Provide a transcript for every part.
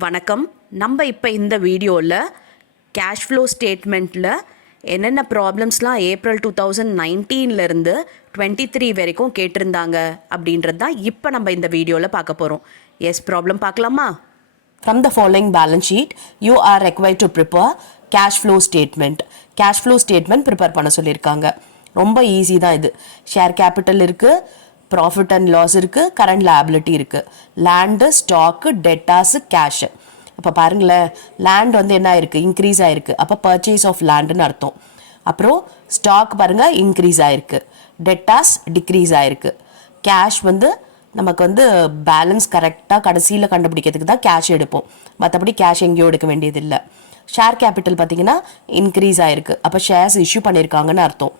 வணக்கம். நம்ம இப்போ இந்த வீடியோவில் கேஷ் ஃப்ளோ ஸ்டேட்மெண்ட்டில் என்னென்ன ப்ராப்ளம்ஸ்லாம் ஏப்ரல் 2019லேருந்து 23 வரைக்கும் கேட்டிருந்தாங்க அப்படின்றது தான் இப்போ நம்ம இந்த வீடியோவில் பார்க்க போகிறோம். ப்ராப்ளம் பார்க்கலாமா? From the following balance sheet, you are required to prepare cash flow statement. Cash flow statement prepare பண்ண சொல்லியிருக்காங்க. ரொம்ப ஈஸி தான் இது. ஷேர் கேபிட்டல் இருக்குது, ப்ராஃபிட் அண்ட் லாஸ் இருக்குது, கரண்ட் லைபிலிட்டி இருக்குது, லேண்டு, ஸ்டாக்கு, டெட்டாஸு, கேஷு. இப்போ பாருங்களேன், லேண்ட் வந்து என்ன ஆயிருக்கு, இன்க்ரீஸ் ஆயிருக்கு. அப்போ பர்ச்சேஸ் ஆஃப் லேண்டுன்னு அர்த்தம். அப்புறம் ஸ்டாக் பாருங்கள் இன்க்ரீஸ் ஆயிருக்கு, டெட்டாஸ் டிக்ரீஸ் ஆயிருக்கு, கேஷ் வந்து நமக்கு வந்து பேலன்ஸ் கரெக்டாக கடைசியில் கண்டுபிடிக்கிறதுக்கு தான் கேஷ் எடுப்போம், மற்றபடி கேஷ் எங்கேயோ எடுக்க வேண்டியதில்லை. ஷேர் கேபிட்டல் பார்த்தீங்கன்னா இன்க்ரீஸ் ஆயிருக்கு, அப்போ ஷேர்ஸ் இஷ்யூ பண்ணியிருக்காங்கன்னு அர்த்தம்.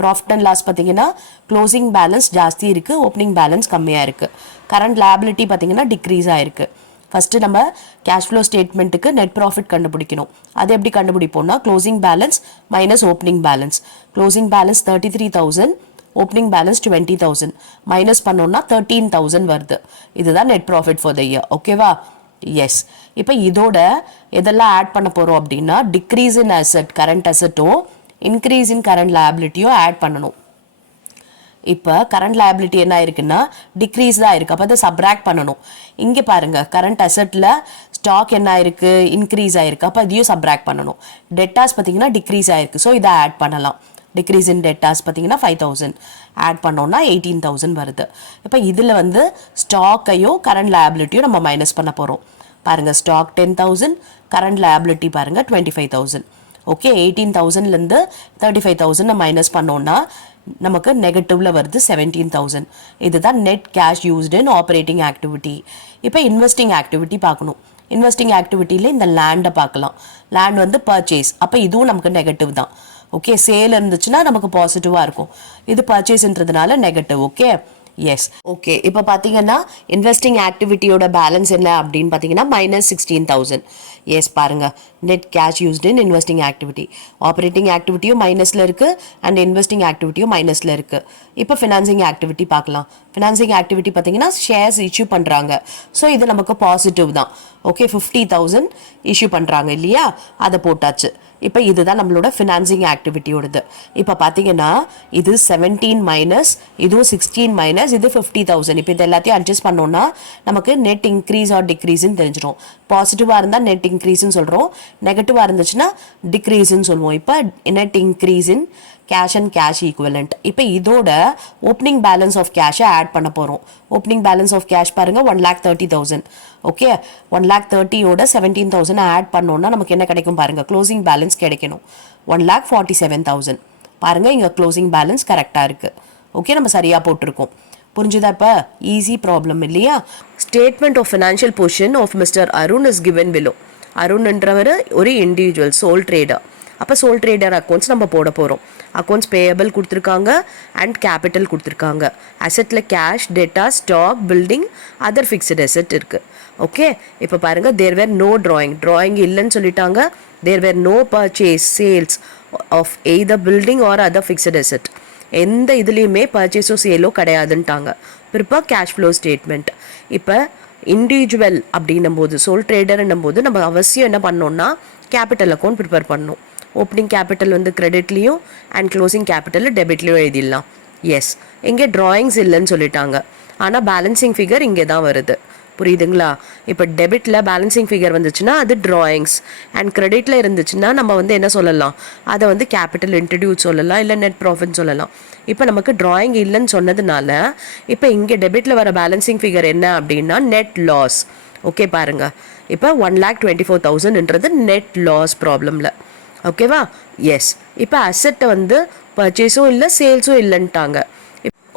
ப்ராஃபிட் அண்ட் லாஸ் பார்த்தீங்கன்னா க்ளோசிங் பேலன்ஸ் ஜாஸ்தி இருக்குது, ஓப்பனிங் பேலன்ஸ் கம்மியாக இருக்குது. கரண்ட் லைபிலிட்டி பார்த்தீங்கன்னா டிக்ரீஸ் ஆயிருக்கு. ஃபஸ்ட்டு நம்ம கேஷ் ஃப்ளோ ஸ்டேட்மெண்ட்டுக்கு நெட் ப்ராஃபிட் கண்டுபிடிக்கணும். அது எப்படி கண்டுபிடிப்போம்னா closing balance minus opening balance. Closing balance 33,000, opening balance 20,000 minus பண்ணோம்னா 13,000 வருது. இதுதான் net profit for the year. ஓகேவா? எஸ். இப்போ இதோட எதெல்லாம் ஆட் பண்ண போகிறோம் அப்படின்னா டிக்ரீஸ் இன் அசெட், கரண்ட் அசெட்டும் இன்க்ரீஸ் இன் கரண்ட் லைபிலிட்டியும் ஆட் பண்ணணும். இப்போ கரண்ட் லைபிலிட்டி என்ன இருக்குன்னா டிக்ரீஸ் தான் இருக்குது, அப்போ அதை சப்ராக்ட் பண்ணணும். இங்கே பாருங்கள், கரண்ட் அசெட்டில் ஸ்டாக் என்ன ஆயிருக்கு, இன்க்ரீஸ் ஆயிருக்கு, அப்போ இதையும் சப்ராக்ட் பண்ணணும். டெட்டாஸ் பார்த்தீங்கன்னா டிக்ரீஸ் ஆயிருக்கு, ஸோ இதை ஆட் பண்ணலாம். டிக்ரீஸ் இன் டெட்டாஸ் பார்த்தீங்கன்னா 5,000 ஆட் பண்ணோம்னா 18,000 வருது. இப்போ இதில் வந்து ஸ்டாக்கையும் கரண்ட் லைபிலிட்டியும் நம்ம மைனஸ் பண்ண போகிறோம். பாருங்கள், ஸ்டாக் 10,000, கரண்ட் லைபிலிட்டி பாருங்கள் 25,000. ஓகே, 18,000லேருந்து 35,000 மைனஸ் பண்ணோன்னா நமக்கு நெகட்டிவ்ல வருது 17,000. இதுதான் நெட் கேஷ் யூஸ்டு இன் ஆப்ரேட்டிங் ஆக்டிவிட்டி. இப்போ இன்வெஸ்டிங் ஆக்டிவிட்டி பார்க்கணும். இன்வெஸ்டிங் ஆக்டிவிட்டியில் இந்த லேண்டை பார்க்கலாம். லேண்ட் வந்து பர்ச்சேஸ், அப்போ இதுவும் நமக்கு நெகட்டிவ் தான். ஓகே, சேல் இருந்துச்சுன்னா நமக்கு பாசிட்டிவாக இருக்கும், இது பர்ச்சேஸ்ன்றதுனால நெகட்டிவ். Okay, yes. ஓகே, இப்போ பார்த்தீங்கன்னா இன்வெஸ்டிங் ஆக்டிவிட்டியோட பேலன்ஸ் என்ன அப்படின்னு பார்த்தீங்கன்னா -16,000. எஸ், பாருங்கள், net cash used in investing activity. Operating ஆக்டிவிட்டியும் மைனஸில் இருக்குது அண்ட் இன்வெஸ்டிங் ஆக்டிவிட்டியும் மைனஸில் இருக்குது. இப்போ ஃபினான்சிங் ஆக்டிவிட்டி பார்க்கலாம். ஃபினான்சிங் ஆக்டிவிட்டி பார்த்தீங்கன்னா ஷேர்ஸ் இஷ்யூ பண்ணுறாங்க, ஸோ இது நமக்கு பாசிட்டிவ் தான். ஓகே, 50,000 இஷ்யூ பண்ணுறாங்க இல்லையா, அதை போட்டாச்சு. இப்போ இதுதான் நம்மளோட ஃபினான்சிங் ஆக்டிவிட்டியோடது. இப்போ பார்த்தீங்கன்னா இது 17 மைனஸ், இதுவும் 16 மைனஸ், இது 50,000. இப்போ இது எல்லாத்தையும் அட்ஜஸ்ட் பண்ணோன்னா நமக்கு நெட் இன்க்ரீஸ் ஆர் டிக்ரீஸ்ன்னு தெரிஞ்சிடும். பாசிட்டிவாக இருந்தால் நெட் இன்க்ரீஸ்ன்னு சொல்கிறோம், நெகட்டிவாக இருந்துச்சுன்னா டிக்ரீஸ்ன்னு சொல்லுவோம். இப்போ net increase in cash and cash equivalent. இப்போ இதோட ஓப்பனிங் பேலன்ஸ் ஆஃப் கேஷை ஆட் பண்ண போகிறோம். ஓப்பனிங் பேலன்ஸ் ஆஃப் கேஷ் பாருங்கள் 1,30,000. ஓகே, 1,30,000ோட 17,000 ஆட் பண்ணோன்னா நமக்கு என்ன கிடைக்கும் பாருங்கள், க்ளோசிங் பேலன்ஸ் கிடைக்கணும் 1,47,000. பாருங்கள், இங்கே க்ளோசிங் பேலன்ஸ் கரெக்டாக இருக்குது. ஓகே, நம்ம சரியாக போட்டிருக்கோம். புரிஞ்சுதா? இப்போ ஈஸி ப்ராப்ளம் இல்லையா? Statement of financial position of mister Arun is given below. அருண்ன்றவர் ஒரு இண்டிவிஜுவல் சோல் ட்ரேடர். அப்போ சோல் ட்ரேடர் அக்கௌண்ட்ஸ் நம்ம போட போகிறோம். அக்கௌண்ட்ஸ் பேயபிள் கொடுத்துருக்காங்க அண்ட் கேபிட்டல் கொடுத்துருக்காங்க. அசெட்டில் cash, debtor, stock, building, other fixed asset இருக்குது. ஓகே, இப்போ பாருங்கள், தேர் வேர் நோ ட்ராயிங் இல்லைன்னு சொல்லிட்டாங்க. There were no purchase, sales of either building or other fixed asset. எந்த இதுலேயுமே பர்ச்சேஸோ சேலோ கிடையாதுன்ட்டாங்க. Prepare cash flow statement. இப்போ இண்டிவிஜுவல் அப்படின்னும் போது, சோல் ட்ரேடர்ன்னும் போது நம்ம அவசியம் என்ன பண்ணோம்னா கேபிட்டல் அக்கௌண்ட் ப்ரிப்பேர் பண்ணணும். ஓப்பனிங் கேபிட்டல் வந்து கிரெடிட்லேயும் அண்ட் க்ளோசிங் கேபிட்டல் டெபிட்லேயும் எழுதிடலாம். எஸ், இங்கே ட்ராயிங்ஸ் இல்லைன்னு சொல்லிட்டாங்க, ஆனால் பேலன்சிங் ஃபிகர் இங்கே தான் வருது. புரியுதுங்களா? இப்போ டெபிட்டில் பேலன்சிங் ஃபிகர் வந்துச்சுன்னா அது ட்ராயிங்ஸ், அண்ட் கிரெடிட்டில் இருந்துச்சுன்னா நம்ம வந்து என்ன சொல்லலாம், அதை வந்து கேபிட்டல் இன்ட்ரடியூஸ் சொல்லலாம், இல்லை நெட் ப்ராஃபிட் சொல்லலாம். இப்போ நமக்கு ட்ராயிங் இல்லைன்னு சொன்னதுனால இப்போ இங்கே டெபிட்டில் வர பேலன்சிங் ஃபிகர் என்ன அப்படின்னா நெட் லாஸ். ஓகே, பாருங்கள், இப்போ 1,24,000ன்றது நெட் லாஸ் ப்ராப்ளமில். ஓகேவா? எஸ். இப்போ அசெட்டை வந்து பர்ச்சேஸும் இல்லை சேல்ஸும் இல்லைன்ட்டாங்க.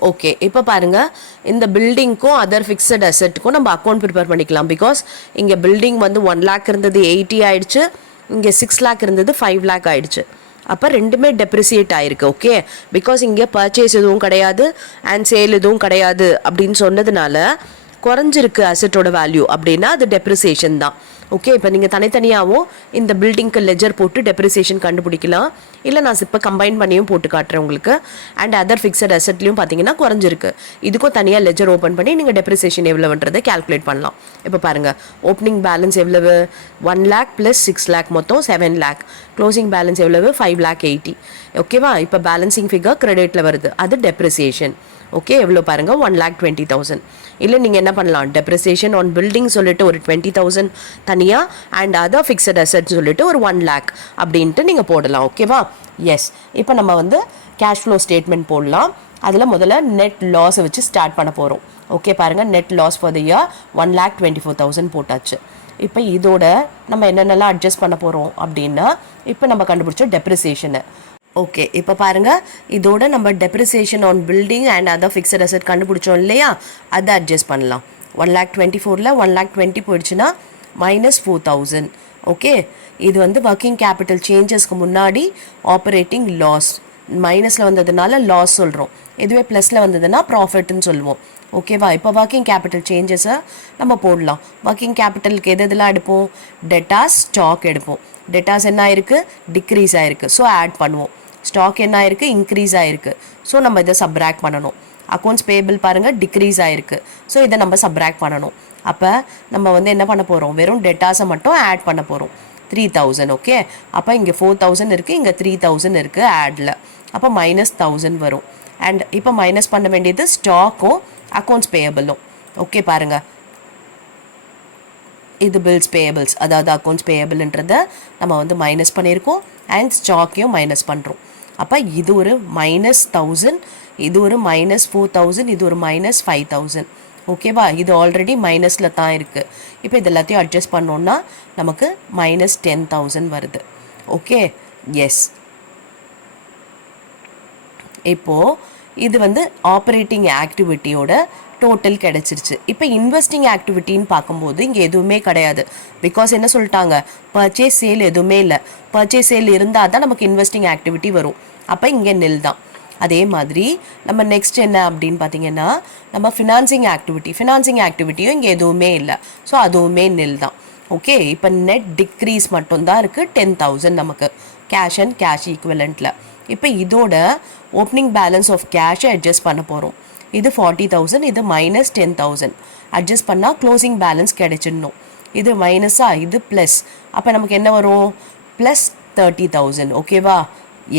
ஓகே, இப்போ பாருங்கள், இந்த பில்டிங்க்கும் அதர் ஃபிக்ஸட் அசெட்டுக்கும் நம்ம அக்கௌண்ட் ப்ரிப்பேர் பண்ணிக்கலாம். பிகாஸ் இங்கே பில்டிங் வந்து 1 lakh இருந்தது 80 ஆயிடுச்சு, இங்கே 6 lakh இருந்தது 5 lakh ஆயிடுச்சு. அப்போ ரெண்டுமே டெப்ரிசியேட் ஆயிருக்கு. ஓகே, பிகாஸ் இங்கே பர்ச்சேஸ் எதுவும் கிடையாது அண்ட் சேல் எதுவும் கிடையாது அப்படின்னு சொன்னதுனால குறைஞ்சிருக்கு அசெட்டோட வேல்யூ அப்படின்னா அது டெப்ரிசியேஷன் தான். ஓகே, இப்போ நீங்கள் தனித்தனியாகவும் இந்த பில்டிங்க்கு லெஜர் போட்டு டெப்ரிசியேஷன் கண்டுபிடிக்கலாம். இல்லை நான் இப்போ கம்பைன் பண்ணியும் போட்டு காட்டுறேன் உங்களுக்கு. அண்ட் அதர் ஃபிக்ஸட் அசெட்லையும் பார்த்தீங்கன்னா குறைஞ்சிருக்கு. இதுக்கும் தனியாக லெஜர் ஓப்பன் பண்ணி நீங்கள் டெப்ரிசியேஷன் எவ்வளவுன்றதை கால்குலேட் பண்ணலாம். இப்போ பாருங்கள், ஓப்பனிங் பேலன்ஸ் எவ்வளவு? 1 lakh + 6 lakh மொத்தம் 7 lakh. க்ளோசிங் பேலன்ஸ் எவ்வளவு? 5,80,000. ஓகேவா? இப்போ பேலன்சிங் ஃபிகர் கிரெடிட்டில் வருது, அது டெப்ரிசியேஷன். ஓகே, எவ்வளோ பாருங்கள், 1,20,000. இல்லை நீங்கள் என்ன பண்ணலாம், டெப்ரிசியேஷன் ஆன் பில்டிங் சொல்லிட்டு ஒரு 20,000 தனியாக, அண்ட் அதர் ஃபிக்ஸட் அசெட் சொல்லிட்டு ஒரு 1 lakh அப்படின்ட்டு நீங்கள் போடலாம். ஓகேவா? எஸ். இப்போ நம்ம வந்து கேஷ் ஃப்ளோ ஸ்டேட்மெண்ட் போடலாம். அதில் முதல்ல நெட் லாஸை வச்சு ஸ்டார்ட் பண்ண போகிறோம். ஓகே பாருங்கள், net loss for the year 1,24,000 போட்டாச்சு. இப்போ இதோட நம்ம என்னென்னலாம் அட்ஜஸ்ட் பண்ண போகிறோம் அப்படின்னா, இப்போ நம்ம கண்டுபிடிச்சோம் டெப்ரிசியேஷனை. ஓகே, இப்போ பாருங்கள், இதோட நம்ம depreciation on building and other fixed asset கண்டுபிடிச்சோம் இல்லையா, அதை அட்ஜஸ்ட் பண்ணலாம். 1,24,000 1,20,000 போயிடுச்சுன்னா -4,000. ஓகே, இது வந்து ஒர்க்கிங் கேபிட்டல் சேஞ்சஸ்க்கு முன்னாடி ஆப்ரேட்டிங் லாஸ். மைனஸில் வந்ததுனால லாஸ் சொல்கிறோம், இதுவே ப்ளஸில் வந்ததுன்னா ப்ராஃபிட்னு சொல்லுவோம். ஓகேவா? இப்போ ஒர்க்கிங் கேபிட்டல் சேஞ்சஸை நம்ம போடலாம். ஒர்க்கிங் கேபிட்டலுக்கு எதெல்லாம் எடுப்போம்? டெட்டாஸ், ஸ்டாக் எடுப்போம். டெட்டாஸ் என்ன ஆயிருக்கு? டிக்ரீஸ் ஆயிருக்கு, ஸோ ஆட் பண்ணுவோம். ஸ்டாக் என்ன ஆயிருக்கு? இன்க்ரீஸ் ஆயிருக்கு, ஸோ நம்ம இதை சப்ராக்ட் பண்ணணும். அக்கௌண்ட்ஸ் பேபிள் பாருங்கள், டிக்ரீஸ் ஆயிருக்கு, ஸோ இதை நம்ம சப்ராக்ட் பண்ணணும். அப்போ நம்ம வந்து என்ன பண்ண போகிறோம்? வெறும் டெட்டாஸை மட்டும் ஆட் பண்ண போகிறோம். 3,000. ஓகே, அப்போ இங்கே 4,000 இருக்குது, இங்கே 3,000 இருக்குது ஆடில். அப்போ -1,000 வரும். அண்ட் இப்போ மைனஸ் பண்ண வேண்டியது ஸ்டாக்கும் அக்கௌண்ட்ஸ் பேயபிளும். ஓகே பாருங்கள், இது பில்ஸ் பேயபிள்ஸ், அதாவது அக்கௌண்ட்ஸ் பேயபிள்ன்றத நம்ம வந்து மைனஸ் பண்ணியிருக்கோம், அண்ட் ஸ்டாக்கையும் மைனஸ் பண்ணுறோம். அப்போ இது ஒரு -1,000, இது ஒரு -4,000, இது ஒரு -5,000. ஓகேவா? இது ஆல்ரெடி மைனஸில் தான் இருக்குது. இப்போ இது எல்லாத்தையும் அட்ஜஸ்ட் பண்ணோன்னா நமக்கு -10,000 வருது. Okay, yes. இப்போது இது வந்து ஆப்ரேட்டிங் ஆக்டிவிட்டியோட டோட்டல் கிடச்சிருச்சு. இப்போ இன்வெஸ்டிங் ஆக்டிவிட்டின்னு பார்க்கும்போது இங்கே எதுவுமே கிடையாது. பிகாஸ் என்ன சொல்லிட்டாங்க, பர்ச்சேஸ் சேல் எதுவுமே இல்லை. பர்ச்சேஸ் சேல் இருந்தால் தான் நமக்கு இன்வெஸ்டிங் ஆக்டிவிட்டி வரும். அப்போ இங்கே நில் தான். அதே மாதிரி நம்ம நெக்ஸ்ட் என்ன அப்படின்னு பார்த்தீங்கன்னா, நம்ம ஃபினான்சிங் ஆக்டிவிட்டியும் இங்கே எதுவுமே இல்லை, ஸோ அதுவுமே நில் தான். ஓகே, இப்போ நெட் டிக்ரீஸ் மட்டும்தான் இருக்குது, 10,000 நமக்கு கேஷ் அண்ட் கேஷ் ஈக்குவலண்ட்டில். இப்போ இதோட ஓப்பனிங் பேலன்ஸ் ஆஃப் கேஷை அட்ஜஸ்ட் பண்ண போகிறோம். இது 40,000, இது -10,000. அட்ஜஸ்ட் பண்ணால் க்ளோசிங் பேலன்ஸ் கிடைச்சிடணும். இது மைனஸா, இது ப்ளஸ். அப்போ நமக்கு என்ன வரும்? +30,000. ஓகேவா?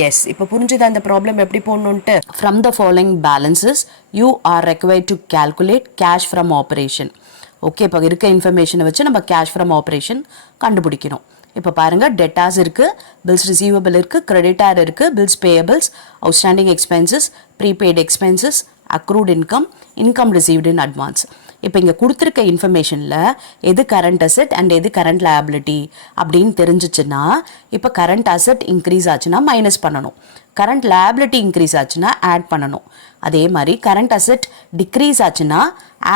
எஸ். இப்போ புரிஞ்சுதா இந்த ப்ராப்ளம் எப்படி போடணுன்ட்டு? From the following balances you are required to calculate cash from operation. Okay, இப்போ இருக்க இன்ஃபர்மேஷனை வச்சு நம்ம கேஷ் ஃப்ரம் ஆப்ரேஷன் கண்டுபிடிக்கணும். இப்போ பாருங்கள், டெட்டாஸ் இருக்குது, பில்ஸ் ரிசீவபிள் இருக்குது, கிரெடிட்டார் இருக்குது, bills payables, outstanding expenses, prepaid expenses, accrued income, income received in advance. இப்போ இங்கே கொடுத்துருக்க இன்ஃபர்மேஷனில் எது கரண்ட் அசெட் அண்ட் எது கரண்ட் லயபிலிட்டி அப்படின்னு தெரிஞ்சிச்சுன்னா, இப்போ கரண்ட் அசெட் இன்க்ரீஸ் ஆச்சுன்னா மைனஸ் பண்ணணும், கரண்ட் லயபிலிட்டி இன்க்ரீஸ் ஆச்சுன்னா ஆட் பண்ணணும். அதே மாதிரி கரண்ட் அசெட் டிக்ரீஸ் ஆச்சுன்னா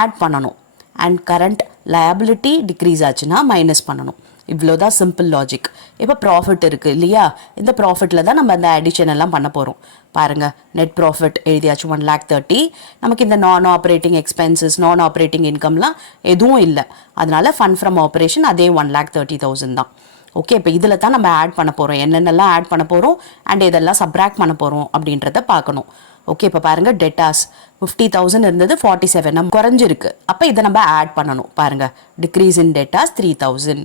ஆட் பண்ணணும், அண்ட் கரண்ட் லயபிலிட்டி டிக்ரீஸ் ஆச்சுன்னா மைனஸ் பண்ணணும். இவ்வளோதான் சிம்பிள் லாஜிக். இப்போ ப்ராஃபிட் இருக்குது இல்லையா, இந்த ப்ராஃபிட்டில் தான் நம்ம அந்த அடிஷன் எல்லாம் பண்ண போகிறோம். பாருங்கள், நெட் ப்ராஃபிட் எழுதியாச்சு 1,30,000. நமக்கு இந்த non operating expenses, non operating இன்கம்லாம் எதுவும் இல்லை, அதனால ஃபண்ட் ஃப்ரம் ஆப்ரேஷன் அதே 1,30,000 தான். ஓகே, இப்போ இதில் தான் நம்ம ஆட் பண்ண போகிறோம், என்னென்னலாம் ஆட் பண்ண போகிறோம் அண்ட் இதெல்லாம் சப்ராக்ட் பண்ண போகிறோம் அப்படின்றத பார்க்கணும். ஓகே, இப்போ பாருங்கள், டெட்டாஸ் 50,000 இருந்தது, 47 நம்ம குறைஞ்சிருக்கு. அப்போ இதை நம்ம ஆட் பண்ணணும். பாருங்கள், decrease in debtors 3,000.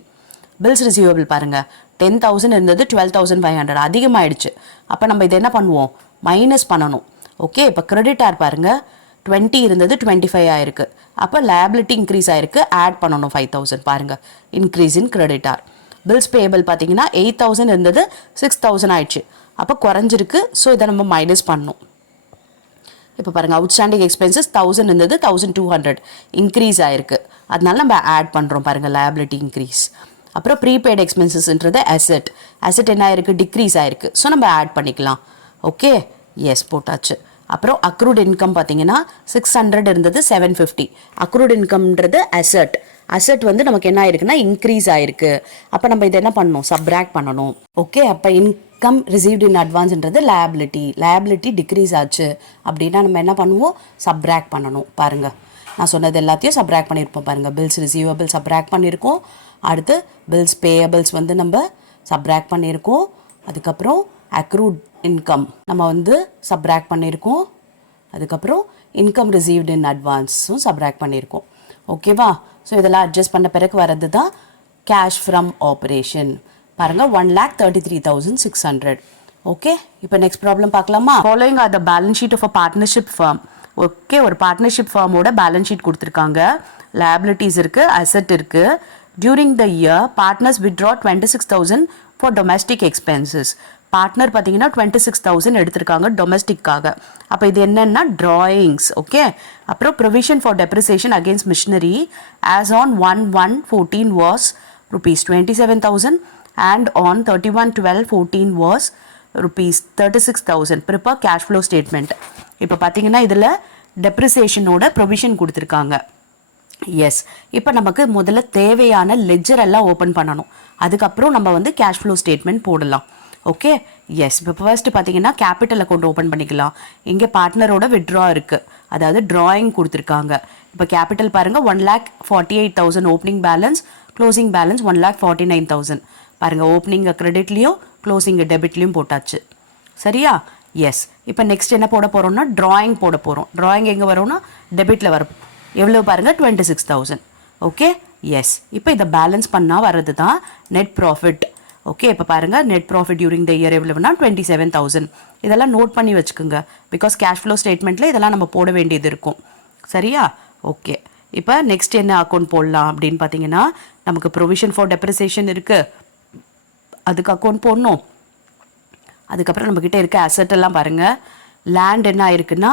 Bills receivable பாருங்கள், 10,000 இருந்தது, 12,500 அதிகமாகிடுச்சு. அப்போ நம்ம இதை என்ன பண்ணுவோம்? மைனஸ் பண்ணணும். ஓகே, இப்போ கிரெடிட்டார் பாருங்கள், 20 இருந்தது, 25 ஆயிருக்கு. அப்போ லயபிலிட்டி இன்க்ரீஸ் ஆயிருக்கு, ஆட் பண்ணணும் 5,000. பாருங்கள், increase in creditor. Bills payable பார்த்தீங்கன்னா 8,000 இருந்தது, 6,000 ஆயிடுச்சு. அப்போ குறைஞ்சிருக்கு, ஸோ இதை நம்ம மைனஸ் பண்ணணும். இப்போ பாருங்கள், அவுட்ஸ்டாண்டிங் எக்ஸ்பென்சஸ் 1000 இருந்தது, 1,200 இன்க்ரீஸ் ஆயிருக்கு, அதனால நம்ம ஆட் பண்ணுறோம். பாருங்கள், லயபிலிட்டி இன்க்ரீஸ். அப்புறம் ப்ரீபெய்ட் எக்ஸ்பென்சஸ்ன்றது அசெட் என்ன ஆயிருக்கு? டிக்ரீஸ் ஆயிருக்கு, ஸோ நம்ம ஆட் பண்ணிக்கலாம். ஓகே, எஸ் போட்டாச்சு. அப்புறம் அக்ரூட் இன்கம் பார்த்தீங்கன்னா 600 இருந்தது, 750. அக்ரூட் இன்கம்ன்றது அசெட் வந்து நமக்கு என்ன ஆயிருக்குன்னா இன்க்ரீஸ் ஆயிருக்கு. அப்போ நம்ம இதை என்ன பண்ணணும்? சப்ராக்ட் பண்ணணும். ஓகே, அப்போ கம் ரிசீவ்டு இன் அட்வான்ஸ்ன்றது லயபிலிட்டி டிக்ரீஸ் ஆச்சு அப்படின்னா நம்ம என்ன பண்ணுவோம், சப்ராக்ட் பண்ணணும். பாருங்கள், நான் சொன்னது எல்லாத்தையும் சப்ராக்ட் பண்ணியிருப்போம். பாருங்கள், பில்ஸ் ரிசீவபிள் சப்ராக்ட் பண்ணியிருக்கோம், அடுத்து பில்ஸ் பேயபிள்ஸ் வந்து நம்ம சப்ராக்ட் பண்ணியிருக்கோம், அதுக்கப்புறம் அக்ரூட் இன்கம் நம்ம வந்து சப்ராக்ட் பண்ணியிருக்கோம், அதுக்கப்புறம் இன்கம் ரிசீவ்டு இன் அட்வான்ஸும் சப்ராக்ட் பண்ணியிருக்கோம். ஓகேவா? ஸோ இதெல்லாம் அட்ஜஸ்ட் பண்ண பிறகு வர்றது தான் கேஷ் ஃப்ரம் ஆப்ரேஷன். பாருங்கள், 1,33,600. ஓகே, இப்போ நெக்ஸ்ட் ப்ராப்ளம் பார்க்கலாமா? Following are the balance sheet of a partnership firm. Okay, ஒரு பார்ட்னர்ஷிப் ஃபார்மோட பேலன்ஸ் ஷீட் கொடுத்துருக்காங்க. லைபிலிட்டிஸ் இருக்குது, அசெட் இருக்குது. During the year partners withdraw 26,000 for domestic expenses. Partner பார்த்தீங்கன்னா 26,000 எடுத்திருக்காங்க டொமஸ்டிக்காக. அப்போ இது என்னென்னா டிராயிங்ஸ். ஓகே, அப்புறம் provision for depreciation against machinery as on 1/1/14 was rupees 27,000 and on 31/12/14 was rupees 36,000. Prepare cash flow statement. இப்போ பார்த்தீங்கன்னா இதில் டெப்ரிசியேஷனோட ப்ரொவிஷன் கொடுத்துருக்காங்க. எஸ், இப்போ நமக்கு முதல்ல தேவையான லெஜர் எல்லாம் ஓப்பன் பண்ணணும், அதுக்கப்புறம் நம்ம வந்து கேஷ் ஃப்ளோ ஸ்டேட்மெண்ட் போடலாம். Okay, yes. இப்போ ஃபர்ஸ்ட் பார்த்தீங்கன்னா கேபிட்டல் அக்கௌண்ட் ஓப்பன் பண்ணிக்கலாம். இங்கே பார்ட்னரோட வித்ட்ரா இருக்குது, அதாவது ட்ராயிங் கொடுத்துருக்காங்க. இப்போ கேபிட்டல் பாருங்கள், 1,48,000 ஓப்பனிங் பேலன்ஸ், க்ளோசிங் பேலன்ஸ் 1,49,000. பாருங்கள், ஓப்பனிங் கிரெடிட்லேயும் க்ளோசிங் டெபிட்லேயும் போட்டாச்சு. சரியா? எஸ். இப்போ நெக்ஸ்ட் என்ன போட போகிறோம்னா ட்ராயிங் போட போகிறோம். ட்ராயிங் எங்கே வரும்னா டெபிட்டில் வரும். எவ்வளோ பாருங்கள், 26,000. Okay, yes. இப்போ இதை பேலன்ஸ் பண்ணால் வர்றது தான் நெட் ப்ராஃபிட். ஓகே, இப்போ பாருங்கள், net profit during the year எவ்வளோனா 27,000. இதெல்லாம் நோட் பண்ணி வச்சுக்கோங்க, பிகாஸ் கேஷ் ஃப்ளோ ஸ்டேட்மெண்ட்டில் இதெல்லாம் நம்ம போட வேண்டியது இருக்கும். சரியா? ஓகே, இப்போ நெக்ஸ்ட் என்ன அக்கௌண்ட் போடலாம் அப்படின்னு பார்த்தீங்கன்னா நமக்கு ப்ரொவிஷன் ஃபார் டெப்ரிசியேஷன் இருக்குது, அதுக்கு அக்கௌண்ட் போடணும். அதுக்கப்புறம் நம்மக்கிட்ட இருக்க அசட் எல்லாம் பாருங்கள், லேண்ட் என்ன ஆயிருக்குன்னா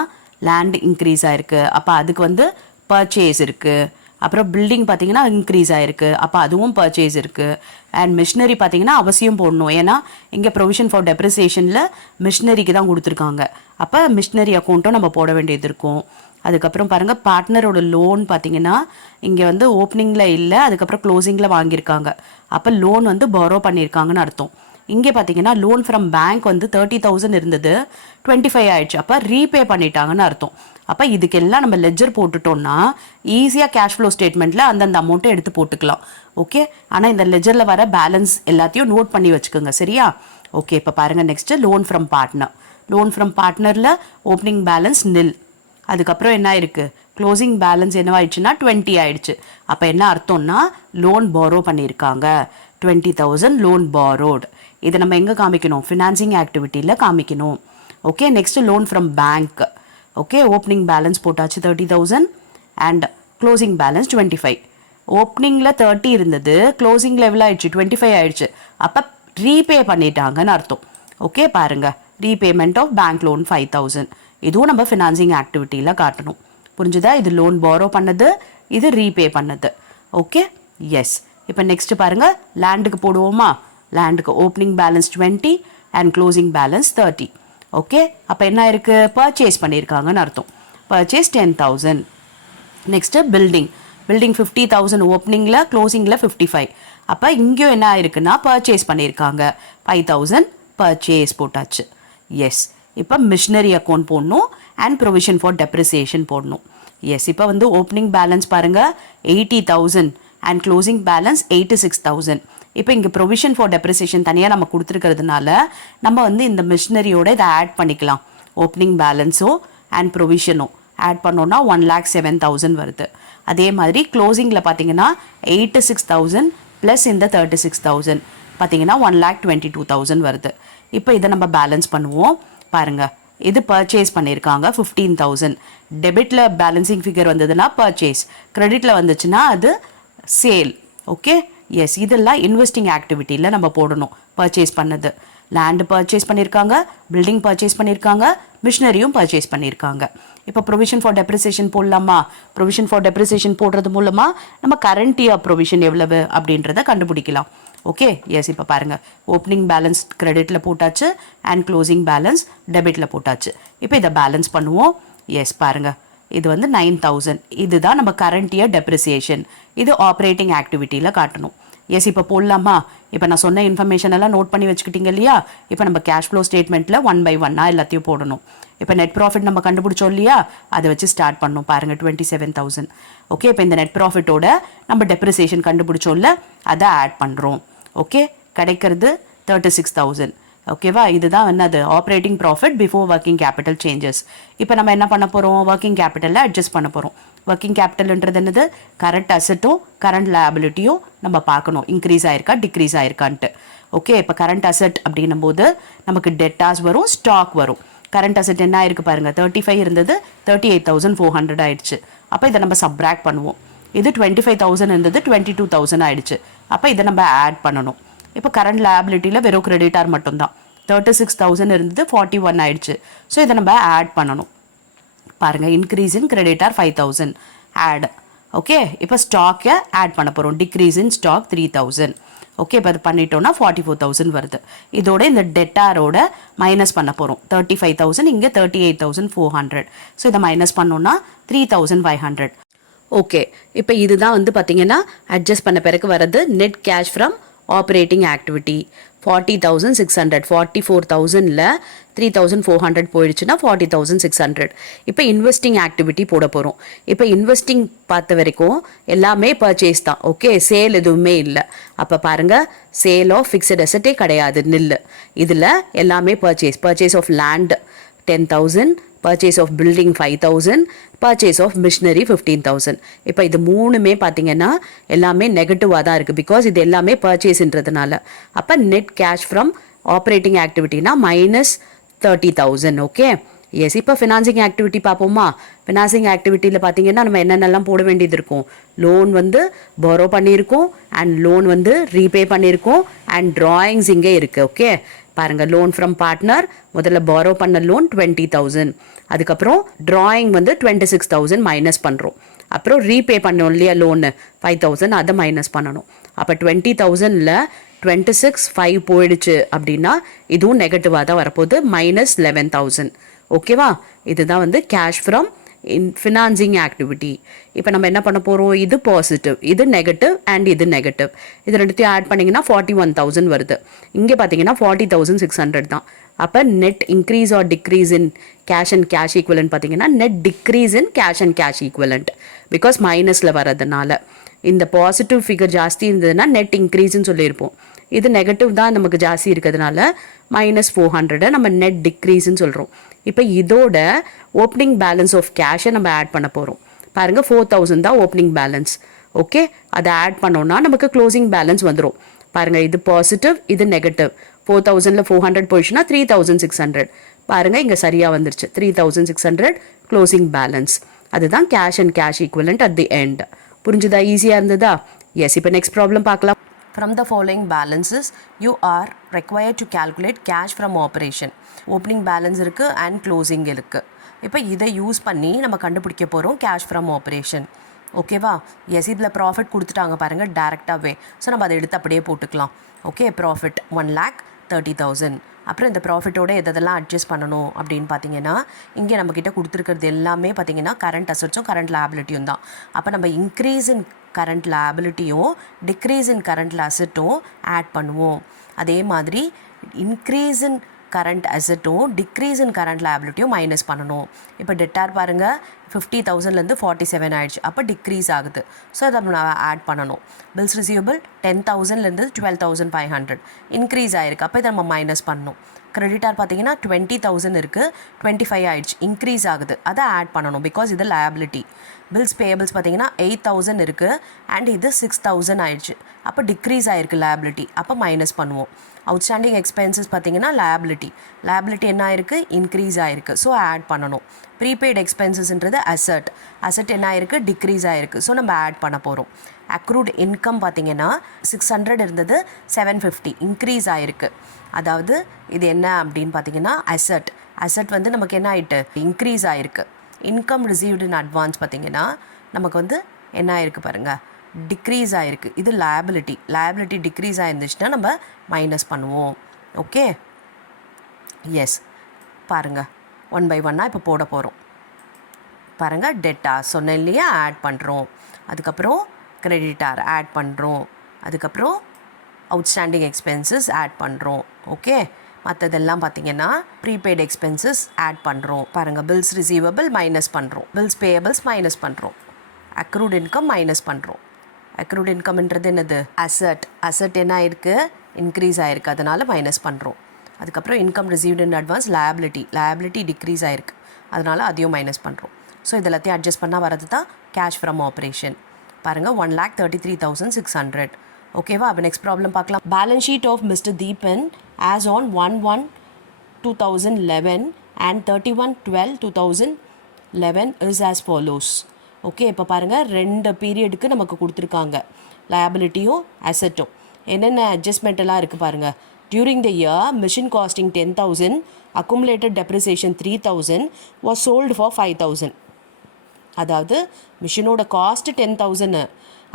லேண்ட் இன்க்ரீஸ் ஆயிருக்கு, அப்போ அதுக்கு வந்து பர்ச்சேஸ் இருக்குது. அப்புறம் பில்டிங் பார்த்தீங்கன்னா இன்க்ரீஸ் ஆயிருக்கு, அப்போ அதுவும் பர்ச்சேஸ் இருக்குது. அண்ட் மிஷினரி பார்த்தீங்கன்னா அவசியம் போடணும், ஏன்னா இங்கே ப்ரொவிஷன் ஃபார் டெப்ரிசியேஷனில் மிஷினரிக்கு தான் கொடுத்துருக்காங்க, அப்போ மிஷினரி அக்கௌண்ட்டும் நம்ம போட வேண்டியது இருக்கும். அதுக்கப்புறம் பாருங்கள், பார்ட்னரோட லோன் பார்த்தீங்கன்னா இங்கே வந்து ஓப்பனிங்கில் இல்லை, அதுக்கப்புறம் க்ளோசிங்கில் வாங்கியிருக்காங்க, அப்போ லோன் வந்து பாரோ பண்ணியிருக்காங்கன்னு அர்த்தம். இங்கே பார்த்தீங்கன்னா லோன் ஃப்ரம் பேங்க் வந்து 30,000 இருந்தது, 25 ஆயிடுச்சு, அப்போ ரீபே பண்ணிட்டாங்கன்னு அர்த்தம். அப்போ இதுக்கெல்லாம் நம்ம லெஜர் போட்டுட்டோம்னா ஈஸியாக கேஷ் ஃப்ளோ ஸ்டேட்மெண்ட்டில் அந்தந்த அமௌண்ட்டை எடுத்து போட்டுக்கலாம். ஓகே, ஆனால் இந்த லெஜரில் வர பேலன்ஸ் எல்லாத்தையும் நோட் பண்ணி வச்சுக்கோங்க. சரியா? ஓகே, இப்போ பாருங்கள், next loan from partner. Loan from பார்ட்னரில் ஓப்பனிங் பேலன்ஸ் நில், அதுக்கப்புறம் என்ன இருக்குது, க்ளோசிங் பேலன்ஸ் என்னவாயிடுச்சுன்னா 20 ஆயிடுச்சு. அப்போ என்ன அர்த்தம்னா லோன் பாரோ பண்ணியிருக்காங்க, 20,000 லோன் பாரோடு. இதை நம்ம எங்கே காமிக்கணும், ஃபினான்சிங் ஆக்டிவிட்டியில் காமிக்கணும். Okay, next loan from bank. Okay, opening balance போட்டாச்சு 30,000 அண்ட் க்ளோசிங் பேலன்ஸ் 25. ஓப்பனிங்கில் 30 இருந்தது, க்ளோசிங்கில் எவ்வளோ ஆயிடுச்சு, 25 ஆயிடுச்சு, அப்போ ரீபே பண்ணிட்டாங்கன்னு அர்த்தம். ஓகே, பாருங்கள், ரீபேமெண்ட் ஆஃப் பேங்க் லோன் 5,000. இதுவும் நம்ம ஃபினான்சிங் ஆக்டிவிட்டியில் காட்டணும். புரிஞ்சுதா? இது லோன் பாரோ பண்ணது, இது ரீபே பண்ணது. Okay, yes. இப்போ நெக்ஸ்ட் பாருங்கள், லேண்டுக்கு போடுவோமா? லேண்டுக்கு opening balance 20 and closing balance 30. Okay, அப்போ என்ன இருக்குது, பர்ச்சேஸ் பண்ணியிருக்காங்கன்னு அர்த்தம். பர்ச்சேஸ் 10,000. நெக்ஸ்ட்டு பில்டிங் 50,000 ஓப்பனிங்கில், க்ளோசிங்கில் 55. அப்போ இங்கேயும் என்ன ஆயிருக்குன்னா பர்ச்சேஸ் பண்ணியிருக்காங்க, 5,000 பர்ச்சேஸ் போட்டாச்சு. எஸ். இப்போ மிஷினரி அக்கௌண்ட் போடணும் அண்ட் ப்ரொவிஷன் ஃபார் டெப்ரிசியேஷன் போடணும். எஸ். இப்போ வந்து ஓப்பனிங் பேலன்ஸ் பாருங்கள் 80,000 அண்ட் க்ளோசிங் பேலன்ஸ் 86,000. இப்போ இங்கே ப்ரொவிஷன் ஃபார் டெப்ரிசியேஷன் தனியாக நம்ம கொடுத்துருக்கிறதுனால நம்ம வந்து இந்த மிஷினரியோட இதை ஆட் பண்ணிக்கலாம். ஓப்பனிங் பேலன்ஸோ அண்ட் ப்ரொவிஷனோ ஆட் பண்ணோன்னா 1,07,000 வருது. அதே மாதிரி க்ளோசிங்கில் பார்த்தீங்கன்னா 86,000 ப்ளஸ் இந்த 36,000 பார்த்தீங்கன்னா 1,22,000 வருது. இப்போ இதை நம்ம பேலன்ஸ் பண்ணுவோம். பாருங்கள், இது பர்ச்சேஸ் பண்ணியிருக்காங்க 15,000. டெபிட்டில் பேலன்சிங் ஃபிகர் வந்ததுன்னா பர்ச்சேஸ், கிரெடிட்டில் வந்துச்சுன்னா அது சேல். Okay, yes. இதெல்லாம் இன்வெஸ்டிங் ஆக்டிவிட்டியில் நம்ம போடணும். பர்ச்சேஸ் பண்ணது, லேண்டு பர்ச்சேஸ் பண்ணியிருக்காங்க, பில்டிங் பர்ச்சேஸ் பண்ணியிருக்காங்க, மிஷினரியும் பர்ச்சேஸ் பண்ணியிருக்காங்க. இப்போ ப்ரொவிஷன் ஃபார் டெப்ரிசியேஷன் போடலாமா? ப்ரொவிஷன் ஃபார் டெப்ரிசியேஷன் போடுறது மூலமாக நம்ம கரண்ட் இயர் ப்ரொவிஷன் எவ்வளவு அப்படின்றத கண்டுபிடிக்கலாம். Okay, yes. இப்போ பாருங்கள், ஓப்பனிங் பேலன்ஸ் கிரெடிட்டில் போட்டாச்சு அண்ட் க்ளோசிங் பேலன்ஸ் டெபிட்டில் போட்டாச்சு. இப்போ இதை பேலன்ஸ் பண்ணுவோம். எஸ், பாருங்கள், இது வந்து 9,000. இதுதான் நம்ம கரண்ட் இயர் டெப்ரிசியேஷன். இது ஆப்ரேட்டிங் ஆக்டிவிட்டியில் காட்டணும். எஸ் இப்போ போடலாமா? இப்போ நான் சொன்ன இன்ஃபர்மேஷன் எல்லாம் நோட் பண்ணி வச்சுக்கிட்டீங்க இல்லையா? இப்போ நம்ம கேஷ் ஃப்ளோ ஸ்டேட்மெண்ட்டில் 1 by 1 எல்லாத்தையும் போடணும். இப்போ நெட் ப்ராஃபிட் நம்ம கண்டுபிடிச்சோம் இல்லையா? அதை வச்சு ஸ்டார்ட் பண்ணணும். பாருங்கள் 27,000. ஓகே, இப்போ இந்த நெட் ப்ராஃபிட்டோட நம்ம டெப்ரிசியேஷன் கண்டுபிடிச்சோம்ல, அதை ஆட் பண்ணுறோம். ஓகே, கிடைக்கிறது 36,000. ஓகேவா? இதுதான் என்னது operating profit before working capital changes. இப்போ நம்ம என்ன பண்ண போகிறோம்? ஒர்க்கிங் கேபிட்டலில் அட்ஜஸ்ட் பண்ண போகிறோம். ஒர்க்கிங் கேபிட்டல்ன்றது என்னது? கரண்ட் அசட்டும் கரண்ட் லயபிலிட்டியும் நம்ம பார்க்கணும், இன்க்ரீஸ் ஆயிருக்கா டிக்ரீஸ் ஆயிருக்கான்ட்டு. ஓகே, இப்போ கரண்ட் அசட் அப்படின்னும் போது நமக்கு டெட்டாஸ் வரும், ஸ்டாக் வரும். கரண்ட் அசட் என்ன ஆயிருக்கு பாருங்க, 35 இருந்தது, 38,400 ஆயிடுச்சு. அப்போ இதை நம்ம சப்ராக்ட் பண்ணுவோம். இது 25,000 இருந்தது, 22,000 ஆயிடுச்சு. அப்போ இதை நம்ம ஆட் பண்ணணும். இப்போ கரண்ட் லயபிலிட்டியில் வெறும் கிரெடிட்டார் மட்டும்தான். 36,000 இருந்தது, 41 ஆயிடுச்சு. ஸோ இதை நம்ம ஆட் பண்ணணும். பாருங்கள், increase in creditor 5,000 add. Okay, இப்போ ஸ்டாக்கை ஆட் பண்ண போகிறோம். Decrease in stock 3,000. ஓகே, இப்போ அது பண்ணிட்டோம்னா 44,000 வருது. இதோட இந்த டெட்டாரோட மைனஸ் பண்ண போகிறோம். 35,000, இங்கே 38,400. ஸோ இதை மைனஸ் பண்ணோன்னா 3,500. ஓகே, இப்போ இதுதான் வந்து பார்த்தீங்கன்னா அட்ஜஸ்ட் பண்ண பிறகு வர்றது net cash from operating activity 40,600. 44,000ல் 3,400 போயிடுச்சுன்னா 40,600. இப்போ இன்வெஸ்டிங் ஆக்டிவிட்டி போட போகிறோம். இப்போ இன்வெஸ்டிங் பார்த்த வரைக்கும் எல்லாமே பர்ச்சேஸ் தான். ஓகே, சேல் எதுவுமே இல்லை. அப்போ பாருங்கள், சேல் ஆஃப் ஃபிக்ஸட் அசட்டே கிடையாது, நில்லு. இதில் எல்லாமே purchase of land 10,000, purchase of building 5,000, purchase of machinery 15,000. இப்போ இது மூணுமே பார்த்தீங்கன்னா எல்லாமே நெகட்டிவாக தான் இருக்குது, பிகாஸ் இது எல்லாமே பர்ச்சேஸ்ன்றதுனால. அப்போ நெட் கேஷ் ஃப்ரம் ஆப்ரேட்டிங் ஆக்டிவிட்டினா -30,000. Okay, yes. இப்போ ஃபினான்சிங் ஆக்டிவிட்டி பார்ப்போமா? ஃபினான்சிங் ஆக்டிவிட்டியில் பார்த்தீங்கன்னா நம்ம என்னென்னலாம் போட வேண்டியது இருக்கும். லோன் வந்து borrow பண்ணியிருக்கோம், அண்ட் லோன் வந்து ரீபே பண்ணியிருக்கோம், அண்ட் ட்ராயிங்ஸ் இங்கே இருக்குது. ஓகே, பாருங்கள், லோன் ஃப்ரம் பார்ட்னர் முதல்ல borrow பண்ண லோன் 20,000. அதுக்கப்புறம் ட்ராயிங் வந்து 26,000 மைனஸ் பண்ணுறோம். அப்புறம் ரீபே பண்ணோம் இல்லையா லோனு 5,000, அதை மைனஸ் பண்ணணும். அப்போ 20,000ல் 26,500 போயிடுச்சு அப்படின்னா இதுவும் நெகட்டிவாக தான் வரப்போகுது, -11,000. ஓகேவா? இதுதான் வந்து கேஷ் ஃப்ரம் ஃபினான்சிங் ஆக்டிவிட்டி. இப்போ நம்ம என்ன பண்ண போகிறோம்? இது பாசிட்டிவ், இது நெகட்டிவ், அண்ட் இது நெகட்டிவ். இது ரெண்டுத்தையும் ஆட் பண்ணிங்கன்னா 41,000 வருது. இங்கே பார்த்தீங்கன்னா 40,600 தான். அப்போ net increase or decrease in cash and cash equivalent பார்த்தீங்கன்னா net decrease in cash and cash equivalent, because மைனஸில் வரதுனால. இந்த பாசிட்டிவ் ஃபிகர் ஜாஸ்தி இருந்ததுன்னா நெட் இன்க்ரீஸ்ன்னு சொல்லியிருப்போம். இது நெகட்டிவ் தான் நமக்கு ஜாஸ்தி இருக்கிறதுனால -400 நம்ம நெட் டிக்ரீஸ்ன்னு சொல்கிறோம். இப்போ இதோட ஓப்பனிங் பேலன்ஸ் ஆஃப் கேஷை நம்ம ஆட் பண்ண போகிறோம். பாருங்கள், 4,000 தான் ஓப்பனிங் பேலன்ஸ். ஓகே, அதை ஆட் பண்ணோன்னா நமக்கு க்ளோசிங் பேலன்ஸ் வந்துடும். பாருங்கள், இது பாசிட்டிவ், இது நெகட்டிவ். 4,000ல் 400 போயிடுச்சுன்னா 3,600. பாருங்கள், இங்கே சரியாக வந்துருச்சு. 3,600 க்ளோசிங் பேலன்ஸ். அதுதான் cash and cash equivalent at the end. புரிஞ்சுதா? ஈஸியாக இருந்ததா? எஸ். இப்போ நெக்ஸ்ட் ப்ராப்ளம் பார்க்கலாம். From the following balances, you are required to calculate cash from operation. Opening balance இருக்குது அண்ட் க்ளோசிங் இருக்குது. இப்போ இதை யூஸ் பண்ணி நம்ம கண்டுபிடிக்க போகிறோம் கேஷ் ஃப்ரம் ஆப்ரேஷன். ஓகேவா? எஸ். இதில் ப்ராஃபிட் கொடுத்துட்டாங்க பாருங்கள் டேரெக்டாகவே. ஸோ நம்ம அதை எடுத்து அப்படியே போட்டுக்கலாம். Okay, profit 1,30,000. அப்புறம் இந்த ப்ராஃபிட்டோட எதெல்லாம் அட்ஜஸ்ட் பண்ணணும் அப்படின்னு பார்த்தீங்கன்னா, இங்கே நம்மக்கிட்ட கொடுத்துருக்கிறது எல்லாமே பார்த்தீங்கன்னா கரண்ட் அசட்ஸும் கரண்ட் லயபிலிட்டியும் தான். அப்போ நம்ம இன்க்ரீஸ் இன் கரண்ட் லயபிலிட்டியும் டிக்ரீஸ் இன் கரண்ட் அசட்டும் ஆட் பண்ணுவோம். அதே மாதிரி இன்க்ரீஸ் இன் கரண்ட் அசட்டும் டிக்ரீஸ் இன் கரண்ட் லயபிலிட்டியும் மைனஸ் பண்ணணும். இப்போ டெட்டார் பாருங்கள், 50,000லேருந்து 47 ஆயிடுச்சு. அப்போ டிக்ரீஸ் ஆகுது. ஸோ அதை நம்ம ஆட் பண்ணணும். பில்ஸ் ரிசீவபிள் 10,000லேருந்து 12,500 இன்க்ரீஸ் ஆகிருக்கு. அப்போ இதை நம்ம மைனஸ் பண்ணணும். கிரெடிட்டார் பார்த்தீங்கன்னா 20,000 இருக்குது, 25 ஆயிடுச்சு, இன்க்ரீஸ் ஆகுது. அதை ஆட் பண்ணணும், பிகாஸ் இது லயபிலிட்டி. பில்ஸ் பேயபிள்ஸ் பார்த்தீங்கன்னா 8,000 இருக்குது, அண்ட் இது 6,000 ஆயிடுச்சு. அப்போ டிக்ரீஸ் ஆகிருக்கு லயபிலிட்டி. அப்போ மைனஸ் பண்ணுவோம். அவுட்ஸ்டாண்டிங் எக்ஸ்பென்சஸ் பார்த்தீங்கன்னா லயபிலிட்டி என்ன ஆயிருக்கு? இன்க்ரீஸ் ஆகிருக்கு. ஸோ ஆட் பண்ணணும். ப்ரீபெய்டு எக்ஸ்பென்சஸ்ன்றது அசட் என்ன ஆயிருக்கு? டிக்ரீஸ் ஆகிருக்கு. ஸோ நம்ம ஆட் பண்ண போகிறோம். அக்ரூட் இன்கம் பார்த்தீங்கன்னா 600 இருந்தது, 750 இன்க்ரீஸ் ஆகிருக்கு. அதாவது இது என்ன அப்படின்னு பார்த்தீங்கன்னா அசட் வந்து நமக்கு என்ன ஆகிட்டு? இன்க்ரீஸ் ஆகிருக்கு. இன்கம் ரிசீவ்டு இன் அட்வான்ஸ் பார்த்தீங்கன்னா நமக்கு வந்து என்ன ஆயிருக்கு பாருங்கள், டிக்ரீஸ் ஆகிருக்கு. இது லயபிலிட்டி டிக்ரீஸ் ஆகிருந்துச்சுன்னா நம்ம மைனஸ் பண்ணுவோம். Okay, yes. பாருங்கள், 1 by 1 இப்போ போட போகிறோம். பாருங்கள், டெட்டார் சொன்னேன் இல்லையா, ஆட் பண்ணுறோம். அதுக்கப்புறம் கிரெடிட்டார் ஆட் பண்ணுறோம். அதுக்கப்புறம் அவுட்ஸ்டாண்டிங் எக்ஸ்பென்சஸ் ஆட் பண்ணுறோம். ஓகே, மற்றதெல்லாம் பார்த்தீங்கன்னா ப்ரீபெய்ட் எக்ஸ்பென்சஸ் ஆட் பண்ணுறோம். பாருங்கள், பில்ஸ் ரிசீவபிள் மைனஸ் பண்ணுறோம், பில்ஸ் பேயபிள்ஸ் மைனஸ் பண்ணுறோம், அக்ரூட் இன்கம் மைனஸ் பண்ணுறோம். அக்ரூட் இன்கம்ன்றது என்னது? அசட் என்ன ஆயிருக்கு? இன்க்ரீஸ் ஆகிருக்கு, அதனால் மைனஸ் பண்ணுறோம். அதுக்கப்புறம் income received in advance liability decrease ஆகிருக்கு, அதனால் அதையும் மைனஸ் பண்ணுறோம். ஸோ இதெல்லாத்தையும் அட்ஜஸ்ட் பண்ணால் வரது தான் கேஷ் ஃப்ரம் ஆப்ரேஷன். பாருங்கள், 1,33,600. ஓகேவா? அப்போ நெக்ஸ்ட் ப்ராப்ளம் பார்க்கலாம். Balance sheet of mister Deepan as on 1/1/2011 and 31/12/2011 is as follows. Okay, இப்போ பாருங்கள், 2 பீரியடுக்கு நமக்கு கொடுத்துருக்காங்க, லயபிலிட்டியும் அசட்டும். என்னென்ன அட்ஜஸ்ட்மெண்ட் எல்லாம் இருக்குது பாருங்கள். During the year machine costing 10,000, accumulated depreciation 3,000 was sold for 5,000. அதாவது மிஷினோட காஸ்ட் 10,000,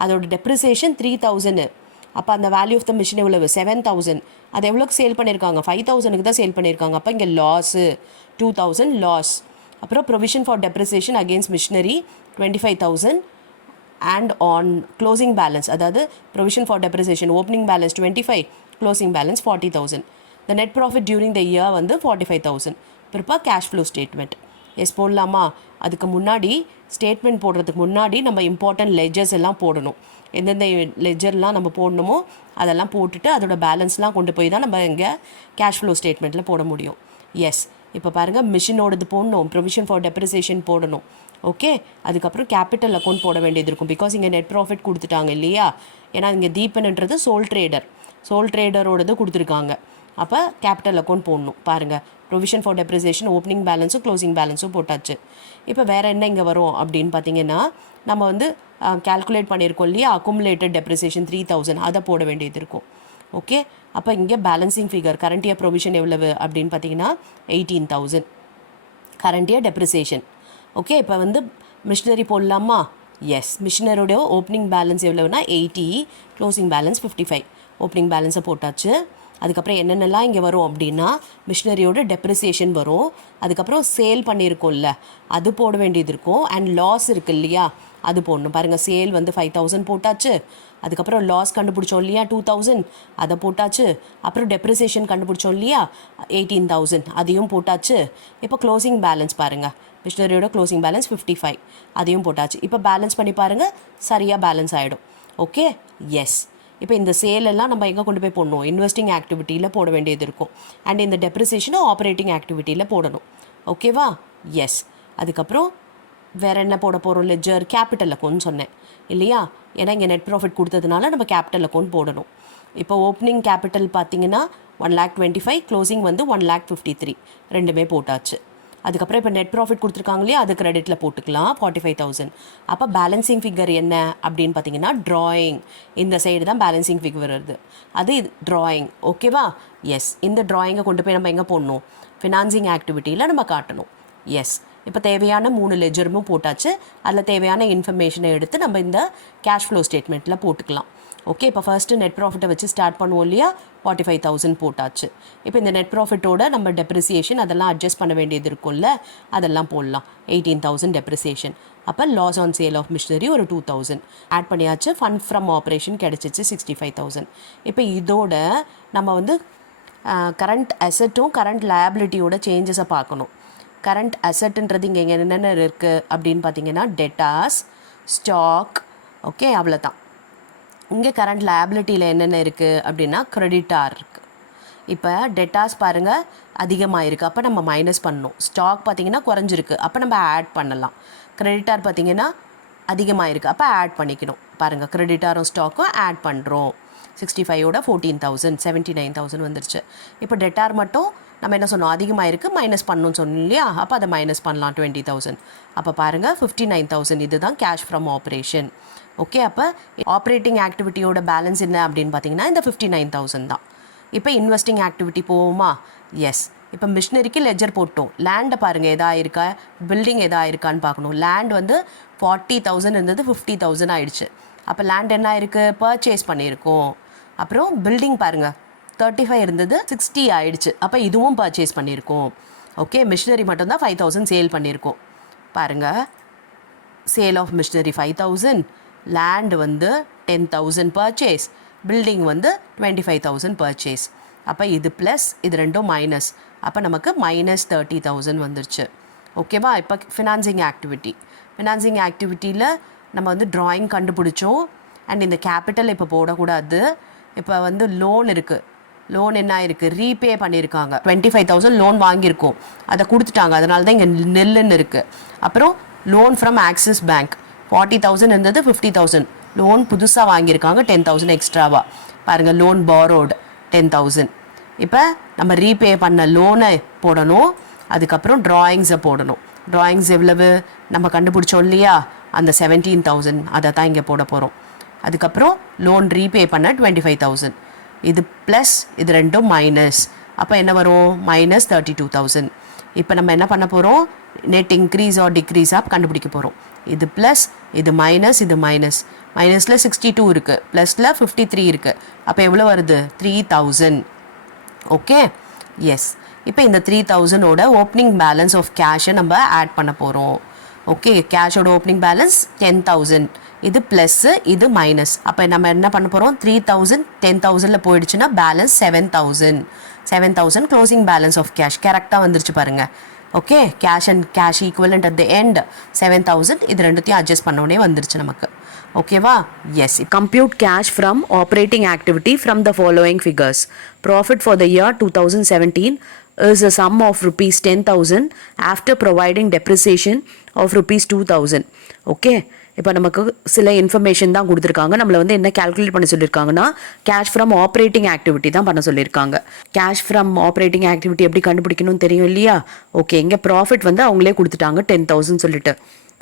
அதோட டெப்ரிசியேஷன் 3,000. அப்போ அந்த வேல்யூ ஆஃப் த மிஷின் எவ்வளவு? 7,000. அது எவ்வளோக்கு சேல் பண்ணியிருக்காங்க? 5,000க்கு தான் சேல் பண்ணியிருக்காங்க. அப்போ இங்கே லாஸு 2,000 லாஸ். அப்புறம் provision for depreciation against machinery 25,000 and on closing balance, அதாவது provision for depreciation opening balance 25, closing balance 40,000. The net profit during the year வந்து 45,000. Prepare cash flow statement. Yes போடலாமா? அதுக்கு முன்னாடி ஸ்டேட்மெண்ட் போடுறதுக்கு முன்னாடி நம்ம இம்பார்ட்டன்ட் லெஜர்ஸ் எல்லாம் போடணும். எந்தெந்த லெஜர்லாம் நம்ம போடணுமோ அதெல்லாம் போட்டுட்டு அதோட பேலன்ஸ்லாம் கொண்டு போய் தான் நம்ம இங்கே கேஷ் ஃப்ளோ ஸ்டேட்மெண்ட்டில் போட முடியும். எஸ், இப்போ பாருங்கள், மிஷினோடது போடணும், ப்ரொவிஷன் ஃபார் டெப்ரிசியேஷன் போடணும். ஓகே, அதுக்கப்புறம் கேபிட்டல் அக்கௌண்ட் போட வேண்டியது இருக்கும். பிகாஸ் இங்கே நெட் ப்ராஃபிட் கொடுத்துட்டாங்க இல்லையா? ஏன்னா இங்கே தீபன்ன்றது சோல் ட்ரேடரோடது கொடுத்துருக்காங்க. அப்போ கேபிட்டல் அக்கௌண்ட் போடணும். பாருங்கள், ப்ரொவிஷன் ஃபார் டெப்ரிசியேஷன் ஓப்பனிங் பேலன்ஸும் க்ளோசிங் பேலன்ஸும் போட்டாச்சு. இப்போ வேறு என்ன இங்கே வரும் அப்படின்னு பார்த்தீங்கன்னா, நம்ம வந்து கால்குலேட் பண்ணியிருக்கோம் இல்லையா, அக்குமுலேட்டட் டெப்ரிசியேஷன் 3,000, அதை போட வேண்டியது இருக்கும். ஓகே, அப்போ இங்கே balancing figure current year provision எவ்வளவு அப்படின்னு பார்த்தீங்கன்னா 18,000 கரண்ட் இயர் டெப்ரிசியேஷன். ஓகே, இப்போ வந்து மிஷினரி போடலாமா? எஸ், மிஷினரோட ஓப்பனிங் பேலன்ஸ் எவ்வளவுனா 80, க்ளோசிங் பேலன்ஸ் 55. ஓப்பனிங் பேலன்ஸை போட்டாச்சு. அதுக்கப்புறம் என்னென்னலாம் இங்கே வரும் அப்படின்னா, மிஷினரியோட டெப்ரிசியேஷன் வரும், அதுக்கப்புறம் சேல் பண்ணியிருக்கோம்ல அது போட வேண்டியது இருக்கும், அண்ட் லாஸ் இருக்குது இல்லையா அது போடணும். பாருங்கள், சேல் வந்து 5,000 போட்டாச்சு. அதுக்கப்புறம் லாஸ் கண்டுபிடிச்சோம் இல்லையா 2,000, அதை போட்டாச்சு. அப்புறம் டெப்ரிசியேஷன் கண்டுபிடிச்சோம் இல்லையா 18,000, அதையும் போட்டாச்சு. இப்போ க்ளோசிங் பேலன்ஸ் பாருங்கள், மிஷினரியோட க்ளோசிங் பேலன்ஸ் 55, அதையும் போட்டாச்சு. இப்போ பேலன்ஸ் பண்ணி பாருங்கள், சரியாக பேலன்ஸ் ஆகிடும். Okay, yes. இப்போ இந்த சேலெல்லாம் நம்ம எங்கே கொண்டு போய் போடணும்? இன்வெஸ்டிங் ஆக்டிவிட்டியில் போட வேண்டியது இருக்கும். அண்ட் இந்த டெப்ரிசியேஷனும் ஆப்ரேட்டிங் ஆக்டிவிட்டியில் போடணும். ஓகேவா? எஸ். அதுக்கப்புறம் வேறு என்ன போட போகிறோம்? லெஜர் கேபிட்டல் அக்கௌண்ட் சொன்னேன் இல்லையா? ஏன்னா இங்கே நெட் ப்ராஃபிட் கொடுத்ததுனால நம்ம கேபிட்டல் அக்கௌண்ட் போடணும். இப்போ ஓப்பனிங் கேபிட்டல் பார்த்தீங்கன்னா 1,25,000, க்ளோசிங் வந்து 1,53,000, ரெண்டுமே போட்டாச்சு. அதுக்கப்புறம் இப்போ நெட் ப்ராஃபிட் கொடுத்துருக்காங்க இல்லையா, அது கிரெடிட்டில் போட்டுக்கலாம் 45,000. அப்போ பேலன்சிங் ஃபிகர் என்ன அப்படின்னு பார்த்தீங்கன்னா ட்ராயிங். இந்த சைடு தான் பேலன்சிங் ஃபிகர் வருது, அது ட்ராயிங். ஓகேவா? எஸ். இந்த ட்ராயிங்கை கொண்டு போய் நம்ம எங்கே போடணும்? ஃபினான்சிங் ஆக்டிவிட்டியில் நம்ம காட்டணும். எஸ். இப்போ தேவையான 3 லெஜருமும் போட்டாச்சு. அதில் தேவையான இன்ஃபர்மேஷனை எடுத்து நம்ம இந்த கேஷ் ஃப்ளோ ஸ்டேட்மெண்ட்டில் போட்டுக்கலாம். ஓகே, இப்போ ஃபர்ஸ்ட்டு நெட் ப்ராஃபிட்டை வச்சு ஸ்டார்ட் பண்ணுவோம் இல்லையா, 45,000 போட்டாச்சு. இப்போ இந்த நெட் ப்ராஃபிட்டோட நம்ம டெப்ரிசியேஷன் அதெல்லாம் அட்ஜஸ்ட் பண்ண வேண்டியது இருக்கும்ல, அதெல்லாம் போடலாம். 18,000 டெப்ரிசியேஷன். அப்போ loss on sale of machinery ஒரு 2,000 ஆட் பண்ணியாச்சு. ஃபண்ட் ஃப்ரம் ஆப்ரேஷன் கிடச்சிச்சு 65,000. இப்போ இதோட நம்ம வந்து கரண்ட் அசட்டும் கரண்ட் லயபிலிட்டியோட சேஞ்சஸை பார்க்கணும். கரண்ட் அசட்டுன்றது இங்கே என்னென்ன இருக்குது அப்படின்னு பார்த்தீங்கன்னா டெட்டாஸ், ஸ்டாக். ஓகே, அவ்வளோதான். இங்கே கரண்ட் லயபிலிட்டியில் என்னென்ன இருக்குது அப்படின்னா கிரெடிட்டார் இருக்குது. இப்போ டெட்டாஸ் பாருங்கள் அதிகமாக இருக்குது, அப்போ நம்ம மைனஸ் பண்ணணும். ஸ்டாக் பார்த்திங்கன்னா குறைஞ்சிருக்கு, அப்போ நம்ம ஆட் பண்ணலாம். கிரெடிட்டார் பார்த்திங்கன்னா அதிகமாக இருக்குது, அப்போ ஆட் பண்ணிக்கணும். பாருங்கள், கிரெடிட்டாரும் ஸ்டாக்கும் ஆட் பண்ணுறோம். 65ஓட 14,000, 79,000 வந்துருச்சு. இப்போ டெட்டார் மட்டும் நம்ம என்ன சொன்னோம், அதிகமாக இருக்குது, மைனஸ் பண்ணணும்னு சொன்னோம் இல்லையா, அப்போ அதை மைனஸ் பண்ணலாம் 20,000. அப்போ பாருங்கள் 59,000, இதுதான் கேஷ் ஃப்ரம் ஆப்ரேஷன். ஓகே, அப்போ ஆப்ரேட்டிங் ஆக்டிவிட்டியோட பேலன்ஸ் என்ன அப்படின்னு பார்த்தீங்கன்னா இந்த 59,000 தான். இப்போ இன்வெஸ்டிங் ஆக்டிவிட்டி போவோமா? எஸ். இப்போ மிஷினரிக்கு லெஜர் போட்டோம். லேண்டை பாருங்கள் எதா இருக்கா, பில்டிங் எதா இருக்கான்னு பார்க்கணும். லேண்ட் வந்து 40,000 இருந்தது 50,000 ஆயிடுச்சு. அப்போ லேண்ட் என்ன இருக்குது, பர்ச்சேஸ் பண்ணியிருக்கோம். அப்புறம் பில்டிங் பாருங்கள் 35 இருந்தது 60 ஆயிடுச்சு, அப்போ இதுவும் பர்ச்சேஸ் பண்ணியிருக்கோம். ஓகே, மிஷினரி மட்டும்தான் 5,000 சேல் பண்ணியிருக்கோம். பாருங்கள், சேல் ஆஃப் மிஷினரி 5,000, லேண்ட் வந்து 10,000 பர்ச்சேஸ், பில்டிங் வந்து 25,000 பர்ச்சேஸ். அப்போ இது ப்ளஸ் இது ரெண்டும் மைனஸ், அப்போ நமக்கு -30,000 வந்துருச்சு. ஓகேவா? இப்போ ஃபினான்சிங் ஆக்டிவிட்டியில் நம்ம வந்து ட்ராயிங் கண்டுபிடிச்சோம். அண்ட் இந்த கேபிட்டல் இப்போ போடக்கூடாது. இப்போ வந்து லோன் இருக்குது. லோன் என்ன இருக்குது, ரீபே பண்ணியிருக்காங்க. 25,000 லோன் வாங்கியிருக்கோம், அதை கொடுத்துட்டாங்க, அதனால தான் இங்கே நெல்லுன்னு இருக்குது. அப்புறம் லோன் ஃப்ரம் ஆக்சிஸ் பேங்க் 40,000 இருந்தது 50,000 லோன் புதுசாக வாங்கியிருக்காங்க, 10,000 எக்ஸ்ட்ராவாக. பாருங்கள், லோன் பாரோடு 10,000. இப்போ நம்ம ரீபே பண்ண லோனை போடணும், அதுக்கப்புறம் ட்ராயிங்ஸை போடணும். ட்ராயிங்ஸ் எவ்வளவு நம்ம கண்டுபிடிச்சோம் இல்லையா, அந்த 17,000 அதை தான் இங்கே போட போகிறோம். அதுக்கப்புறம் லோன் ரீபே பண்ண 25,000. இது ப்ளஸ் இது ரெண்டும் மைனஸ், அப்போ என்ன வரும், -32,000. இப்போ நம்ம என்ன பண்ண போகிறோம், நெட் இன்க்ரீஸ் ஆர் டிக்ரீஸாக கண்டுபிடிக்க போகிறோம். இது ப்ளஸ் இது மைனஸ், இது மைனஸில் 62 இருக்குது, ப்ளஸில் 53 இருக்குது. அப்போ எவ்வளோ வருது, 3,000. Okay, yes. இப்போ இந்த 3,000ஓட ஓப்பனிங் பேலன்ஸ் ஆஃப் கேஷை நம்ம ஆட் பண்ண போகிறோம். ஓகே, கேஷோட ஓப்பனிங் பேலன்ஸ் 10,000. இது ப்ளஸ்ஸு இது மைனஸ். அப்போ நம்ம என்ன பண்ண போகிறோம், 3,000 10,000ல் போயிடுச்சுன்னா balance 7,000 closing balance of cash. கரெக்டாக வந்துருச்சு பாருங்கள். Okay, cash and cash equivalent at the end 7,000. இது ரெண்டுத்தையும் அட்ஜஸ்ட் பண்ணோடனே வந்துருச்சு நமக்கு. ஓகேவா? Yes. Compute cash from operating activity from the following figures. Profit for the year 2017 is a sum of rupees 10,000 after providing depreciation of rupees 2,000. Okay. இப்போ நமக்கு சில information தான் கொடுத்துருக்காங்க. நம்மளை வந்து என்ன கால்குலேட் பண்ண சொல்லியிருக்காங்கன்னா, கேஷ் ஃப்ரம் ஆப்ரேட்டிங் ஆக்டிவிட்டி தான் பண்ண சொல்லியிருக்காங்க. கேஷ் ஃப்ரம் ஆப்ரேட்டிங் ஆக்டிவிட்டி எப்படி கண்டுபிடிக்கணும்னு தெரியும் இல்லையா? ஓகே, இங்கே ப்ராஃபிட் வந்து அவங்களே கொடுத்துட்டாங்க 10,000 சொல்லிட்டு.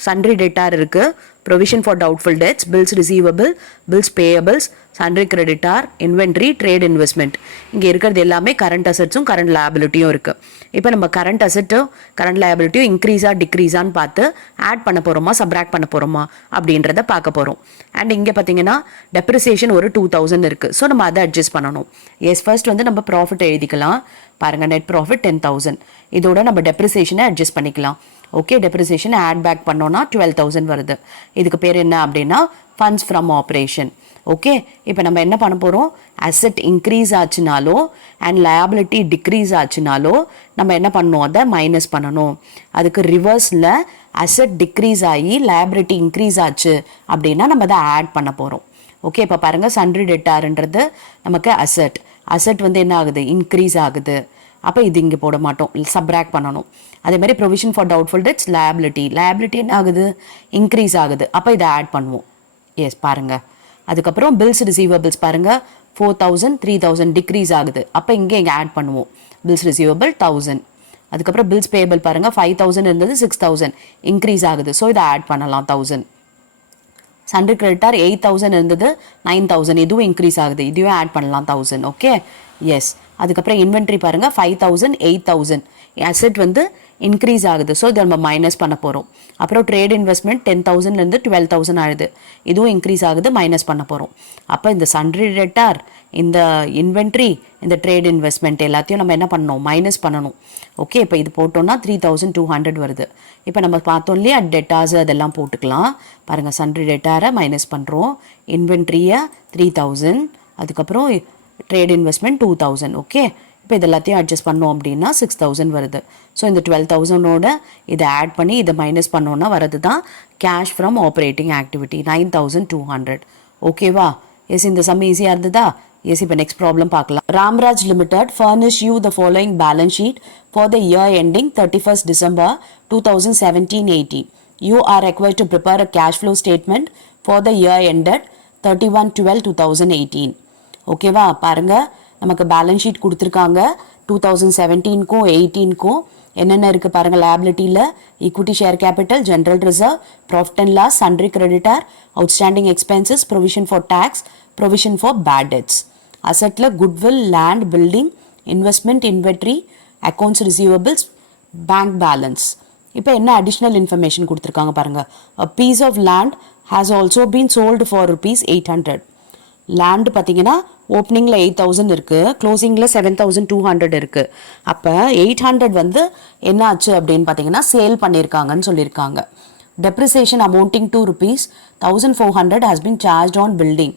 சன்ட்ரி டெட்டார் இருக்குது, provision for doubtful debts, bills receivable, bills payables, sundry creditor, inventory, trade investment. இங்கே இருக்கிறது எல்லாமே கரண்ட் அசெட்ஸும் கரண்ட் லயபிலிட்டியும் இருக்குது. இப்போ நம்ம கரண்ட் அசெட்டும் கரண்ட் லயபிலிட்டியும் இன்க்ரீஸாக டிக்ரீஸான்னு பார்த்து ஆட் பண்ண போகிறோமா சப்ராக்ட் பண்ண போகிறோமா அப்படின்றத பார்க்க போகிறோம். அண்ட் இங்கே பார்த்தீங்கன்னா டெப்ரிசியேஷன் ஒரு 2,000 இருக்குது. ஸோ நம்ம அதை அட்ஜஸ்ட் பண்ணணும். எஸ், ஃபர்ஸ்ட் வந்து நம்ம ப்ராஃபிட் எழுதிக்கலாம். பாருங்கள், நெட் ப்ராஃபிட் 10,000. இதோட நம்ம டெப்ரிசியேஷனை அட்ஜஸ்ட் பண்ணிக்கலாம். ஓகே, டெப்ரிசியேஷன் ஆட் பேக் பண்ணோன்னா 12,000 வருது. இதுக்கு பேர் என்ன அப்படின்னா ஃபண்ட்ஸ் ஃப்ரம் ஆப்ரேஷன். ஓகே, இப்போ நம்ம என்ன பண்ண போகிறோம், அசெட் இன்க்ரீஸ் ஆச்சுனாலோ அண்ட் லயபிலிட்டி டிக்ரீஸ் ஆச்சுனாலோ நம்ம என்ன பண்ணணும், அதை மைனஸ் பண்ணணும். அதுக்கு ரிவர்ஸில் அசெட் டிக்ரீஸ் ஆகி லயபிலிட்டி இன்க்ரீஸ் ஆச்சு அப்படின்னா நம்ம அதை ஆட் பண்ண போகிறோம். ஓகே, இப்போ பாருங்கள், சன்ட்ரி டெட்டார்ன்றது நமக்கு அசெட் வந்து என்ன ஆகுது, இன்க்ரீஸ் ஆகுது. அப்போ இது இங்கே போட மாட்டோம், சப்ராக்ட் பண்ணணும். அதே மாதிரி provision for doubtful debts, liability என்ன ஆகுது, இன்க்ரீஸ் ஆகுது. அப்போ இதை ஆட் பண்ணுவோம். எஸ், பாருங்கள். அதுக்கப்புறம் பில்ஸ் ரிசீவபிள்ஸ் பாருங்கள், 4,000 3,000 டிக்ரீஸ் ஆகுது. அப்போ இங்கே ஆட் பண்ணுவோம், பில்ஸ் ரிசீவபிள் 1,000. அதுக்கப்புறம் பில்ஸ் பேயபிள் பாருங்கள், 5,000 இருந்தது 6,000 இன்க்ரீஸ் ஆகுது. ஸோ இதை ஆட் பண்ணலாம் 1,000. சன்ட்ரி கிரெடிட்டார் 8,000 இருந்தது 9,000, இதுவும் இன்க்ரீஸ் ஆகுது, இதுவே ஆட் பண்ணலாம் 1,000. Okay, S. அதுக்கப்புறம் இன்வென்ட்ரி பாருங்கள், 5,000 8,000 அசெட் வந்து இன்க்ரீஸ் ஆகுது. ஸோ இதை நம்ம மைனஸ் பண்ண போகிறோம். அப்புறம் ட்ரேட் இன்வெஸ்ட்மெண்ட் 10,000 12,000 ஆகுது, இதுவும் இன்க்ரீஸ் ஆகுது, மைனஸ் பண்ண போகிறோம். அப்போ இந்த சன்ட்ரி டெட்டார், இந்த இன்வென்ட்ரி, இந்த ட்ரேட் இன்வெஸ்ட்மெண்ட் எல்லாத்தையும் நம்ம என்ன பண்ணணும், மைனஸ் பண்ணணும். ஓகே, இப்போ இது போட்டோம்னா 3,200 வருது. இப்போ நம்ம பார்த்தோம் இல்லையா, டெட்டாஸ் அதெல்லாம் போட்டுக்கலாம். பாருங்கள், சன்ட்ரி டெட்டாரை மைனஸ் பண்ணுறோம், இன்வென்ட்ரியை 3,000, அதுக்கப்புறம் ட்ரேட் இன்வெஸ்ட்மெண்ட் 2,000. ஓகே, இப்போ இது எல்லாத்தையும் அட்ஜஸ்ட் பண்ணோம் அப்படின்னா 6,000 வருது. ஸோ இந்த 12,000ஓட இதை ஆட் பண்ணி இதை மைனஸ் பண்ணோன்னா வரது தான் கேஷ் ஃப்ரம் ஆப்ரேட்டிங் ஆக்டிவிட்டி 9,200. ஓகேவா? எஸ், இந்த சம் ஈஸியாக இருந்ததா? எஸ், இப்போ நெக்ஸ்ட் ப்ராப்ளம் பார்க்கலாம். Ramraj limited furnish you the following balance sheet for the year ending 31st December 2017-18. You are required to prepare a cash flow statement for the year ended 31/12/2018. ஓகேவா? பாருங்கள், நமக்கு balance sheet கொடுத்துருக்காங்க. 2017க்கும் 18க்கும் என்னென்ன இருக்குது பாருங்கள். லைபிலிட்டியில் equity share capital, general reserve, profit and loss, sundry creditor, outstanding expenses, provision for tax, provision for bad debts. அசெட்டில் goodwill, land, building, investment, inventory, accounts receivables, bank balance. இப்போ என்ன அடிஷ்னல் இன்ஃபர்மேஷன் கொடுத்துருக்காங்க பாருங்கள். A piece of land has also been sold for rupees 800. Land பார்த்தீங்கன்னா ஓப்பனிங்கில் 8,000 இருக்குது, க்ளோசிங்கில் 7,200 இருக்குது. அப்போ 800 வந்து என்ன ஆச்சு அப்படின்னு பார்த்தீங்கன்னா சேல் பண்ணியிருக்காங்கன்னு சொல்லியிருக்காங்க. Depreciation amounting to rupees 1,400 has been charged on building.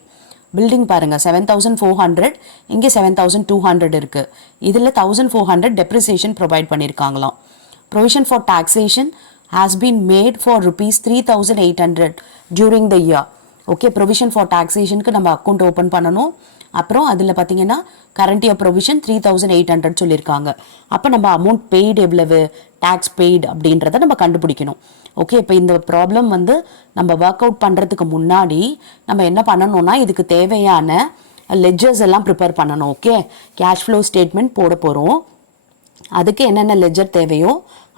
Building பாருங்கள் 7400, இங்கே 7200 இருக்குது. இதில் 1400 depreciation provide பண்ணியிருக்காங்களாம். Provision for taxation has been made for rupees 3800 during the year. Okay, provision for டாக்ஸேஷனுக்கு நம்ம அக்கௌண்ட் ஓப்பன் பண்ணணும். அப்புறம் அதில் பார்த்தீங்கன்னா கரண்ட் இயர் ப்ரொவிஷன் 3800 சொல்லியிருக்காங்க. அப்போ நம்ம அமௌண்ட் பெய்டு எவ்வளவு, டேக்ஸ் பெய்டு அப்படின்றத நம்ம கண்டுபிடிக்கணும். ஓகே, இப்போ இந்த ப்ராப்ளம் வந்து நம்ம ஒர்க் அவுட் பண்ணுறதுக்கு முன்னாடி நம்ம என்ன பண்ணணும்னா இதுக்கு தேவையான லெட்ஜர்ஸ் எல்லாம் ப்ரிப்பேர் பண்ணணும். ஓகே, கேஷ் ஃப்ளோ ஸ்டேட்மெண்ட் போட போகிறோம். அதுக்கு என்னென்ன லெட்ஜர் தேவையோ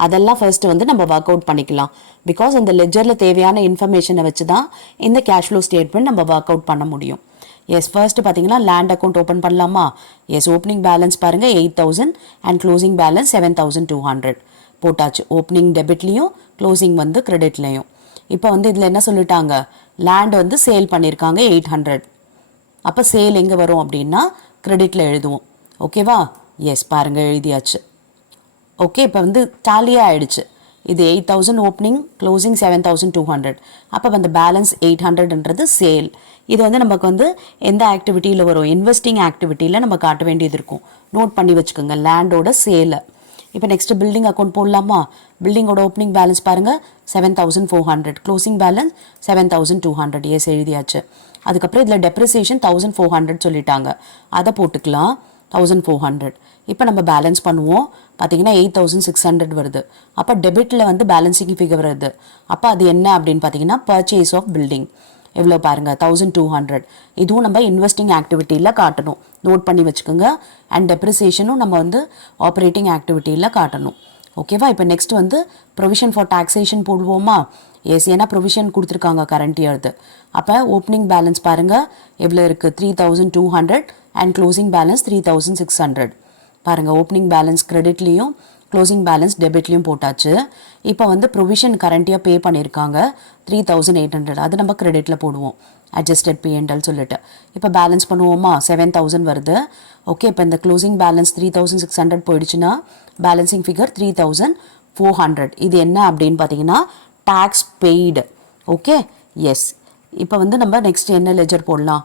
அதெல்லாம் ஃபர்ஸ்ட் வந்து நம்ம ஒர்க் அவுட் பண்ணிக்கலாம். பிகாஸ் இந்த லெட்ஜரில் தேவையான இன்ஃபர்மேஷனை வச்சு தான் இந்த கேஷ் ஃப்ளோ ஸ்டேட்மெண்ட் நம்ம ஒர்க் அவுட் பண்ண முடியும். எஸ், ஃபர்ஸ்ட் பார்த்தீங்கன்னா லேண்ட் அக்கௌண்ட் ஓப்பன் பண்ணலாமா? எஸ், ஓப்பனிங் பேலன்ஸ் பாருங்கள் 8000 அண்ட் க்ளோசிங் பேலன்ஸ் 7200 போட்டாச்சு. ஓப்பனிங் டெபிட்லேயும் க்ளோசிங் வந்து கிரெடிட்லேயும். இப்போ வந்து இதில் என்ன சொல்லிட்டாங்க, லேண்ட் வந்து சேல் பண்ணியிருக்காங்க 800. அப்போ சேல் எங்கே வரும் அப்படின்னா கிரெடிட்டில் எழுதுவோம். ஓகேவா? எஸ், பாருங்கள் எழுதியாச்சு. ஓகே, இப்போ வந்து டாலியாக ஆயிடுச்சு. இது 8000 ஓப்பனிங், க்ளோசிங் 7200. அப்போ அந்த பேலன்ஸ் 800ன்றது சேல். இது வந்து நமக்கு வந்து எந்த ஆக்டிவிட்டியில் வரும், இன்வெஸ்டிங் ஆக்டிவிட்டியில் நம்ம காட்ட வேண்டியது இருக்கும். நோட் பண்ணி வச்சுக்கோங்க லேண்டோட சேலை. இப்போ நெக்ஸ்ட் பில்டிங் அக்கௌண்ட் போடலாமா? பில்டிங்கோட ஓப்பனிங் பேலன்ஸ் பாருங்கள் 7400, க்ளோசிங் பேலன்ஸ் 7200. எஸ், எழுதியாச்சு. அதுக்கப்புறம் இதில் டெப்ரிசியேஷன் 1400 சொல்லிட்டாங்க, அதை போட்டுக்கலாம் 1400. இப்போ நம்ம பேலன்ஸ் பண்ணுவோம். பார்த்தீங்கன்னா 8600 வருது. அப்போ டெபிட்டில் வந்து பேலன்சிங் ஃபிகர் வருது. அப்போ அது என்ன அப்படின்னு பார்த்தீங்கன்னா பர்ச்சேஸ் ஆஃப் பில்டிங் எவ்வளோ பாருங்கள் 1200. இதுவும் நம்ம இன்வெஸ்டிங் ஆக்டிவிட்டியில் காட்டணும். நோட் பண்ணி வச்சுக்கோங்க. அண்ட் டெப்ரிசியேஷனும் நம்ம வந்து ஆப்ரேட்டிங் ஆக்டிவிட்டியில் காட்டணும். ஓகேவா? இப்போ நெக்ஸ்ட் வந்து ப்ரொவிஷன் ஃபார் டாக்ஸேஷன் போடுவோமா? எஸ், ஏன்னா ப்ரொவிஷன் கொடுத்துருக்காங்க கரண்ட் இயர்து. அப்போ ஓப்பனிங் பேலன்ஸ் பாருங்கள் எவ்வளோ இருக்குது 3200 அண்ட் க்ளோசிங் பேலன்ஸ் 3600. பாருங்கள், ஓப்பனிங் பேலன்ஸ் கிரெடிட்லேயும் க்ளோசிங் பேலன்ஸ் டெபிட்லேயும் போட்டாச்சு. இப்போ வந்து ப்ரொவிஷன் கரண்ட் இயர் பே பண்ணியிருக்காங்க 3800, அது நம்ம கிரெடிட்டில் போடுவோம். அட்ஜஸ்டட் P&L சொல்லிட்டு இப்போ பேலன்ஸ் பண்ணுவோமா? 7000 வருது. ஓகே, இப்போ இந்த க்ளோசிங் பேலன்ஸ் 3600 போயிடுச்சுன்னா பேலன்சிங் ஃபிகர் 3400. இது என்ன அப்படின்னு பார்த்தீங்கன்னா டேக்ஸ் பெய்டு. Okay, yes. இப்போ வந்து நம்ம நெக்ஸ்ட் என்ன லெஜர் போடலாம்?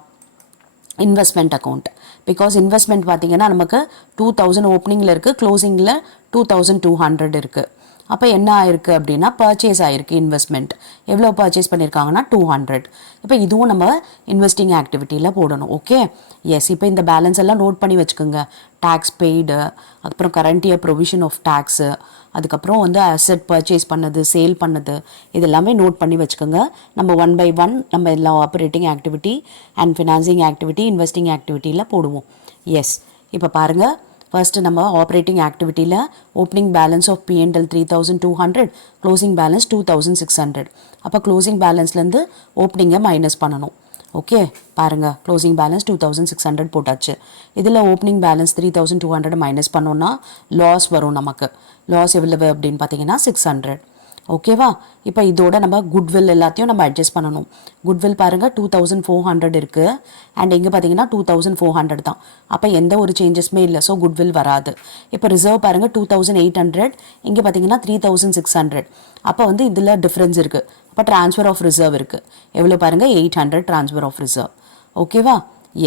Investment account. பிகாஸ் இன்வெஸ்ட்மெண்ட் பார்த்தீங்கன்னா நமக்கு 2000 ஓப்பனிங்கில் இருக்குது, க்ளோசிங்கில் 2200 இருக்குது. அப்போ என்ன ஆயிருக்கு அப்படின்னா பர்ச்சேஸ் ஆயிருக்கு இன்வெஸ்ட்மெண்ட். எவ்வளோ பர்ச்சேஸ் பண்ணியிருக்காங்கன்னா 200. இப்போ இதுவும் நம்ம இன்வெஸ்டிங் ஆக்டிவிட்டியில் போடணும். Okay, yes. இப்போ இந்த பேலன்ஸ் எல்லாம் நோட் பண்ணி வச்சுக்கோங்க. டேக்ஸ் பெய்டு, அப்புறம் current year provision of tax, அதுக்கப்புறம் வந்து அசெட் பர்ச்சேஸ் பண்ணது, சேல் பண்ணது, இது எல்லாமே நோட் பண்ணி வச்சுக்கோங்க. நம்ம 1 by 1 நம்ம எல்லா operating activity and financing activity, investing ஆக்டிவிட்டியில் போடுவோம். எஸ், இப்போ பாருங்கள். ஃபர்ஸ்ட்டு நம்ம ஆப்ரேட்டிங் ஆக்டிவிட்டியில் opening balance of P&L 3200, closing balance 2600. அப்போ க்ளோசிங் பேலன்ஸ்லேருந்து ஓப்பனிங்கை மைனஸ் பண்ணணும். ஓகே, பாருங்கள் க்ளோசிங் பேலன்ஸ் 2600 போட்டாச்சு. இதில் ஓப்பனிங் பேலன்ஸ் 3200 மைனஸ் பண்ணோன்னா லாஸ் வரும் நமக்கு. லாஸ் எவ்வளவு அப்படின்னு பார்த்தீங்கன்னா 600. ஓகேவா? இப்போ இதோட நம்ம குட்வில் எல்லாத்தையும் நம்ம அட்ஜஸ்ட் பண்ணணும். குட்வில் பாருங்கள் 2400 இருக்குது. அண்ட் இங்கே பார்த்தீங்கன்னா 2400 தான். அப்போ எந்த ஒரு சேஞ்சஸுமே இல்லை. ஸோ குட்வில் வராது. இப்போ ரிசர்வ் பாருங்கள் 2800, இங்கே பார்த்தீங்கன்னா 3600. அப்போ வந்து இதில் டிஃப்ரென்ஸ் இருக்குது. அப்போ ட்ரான்ஸ்ஃபர் ஆஃப் ரிசர்வ் இருக்குது. எவ்வளோ பாருங்கள் 800 ட்ரான்ஸ்ஃபர் ஆஃப் ரிசர்வ். ஓகேவா?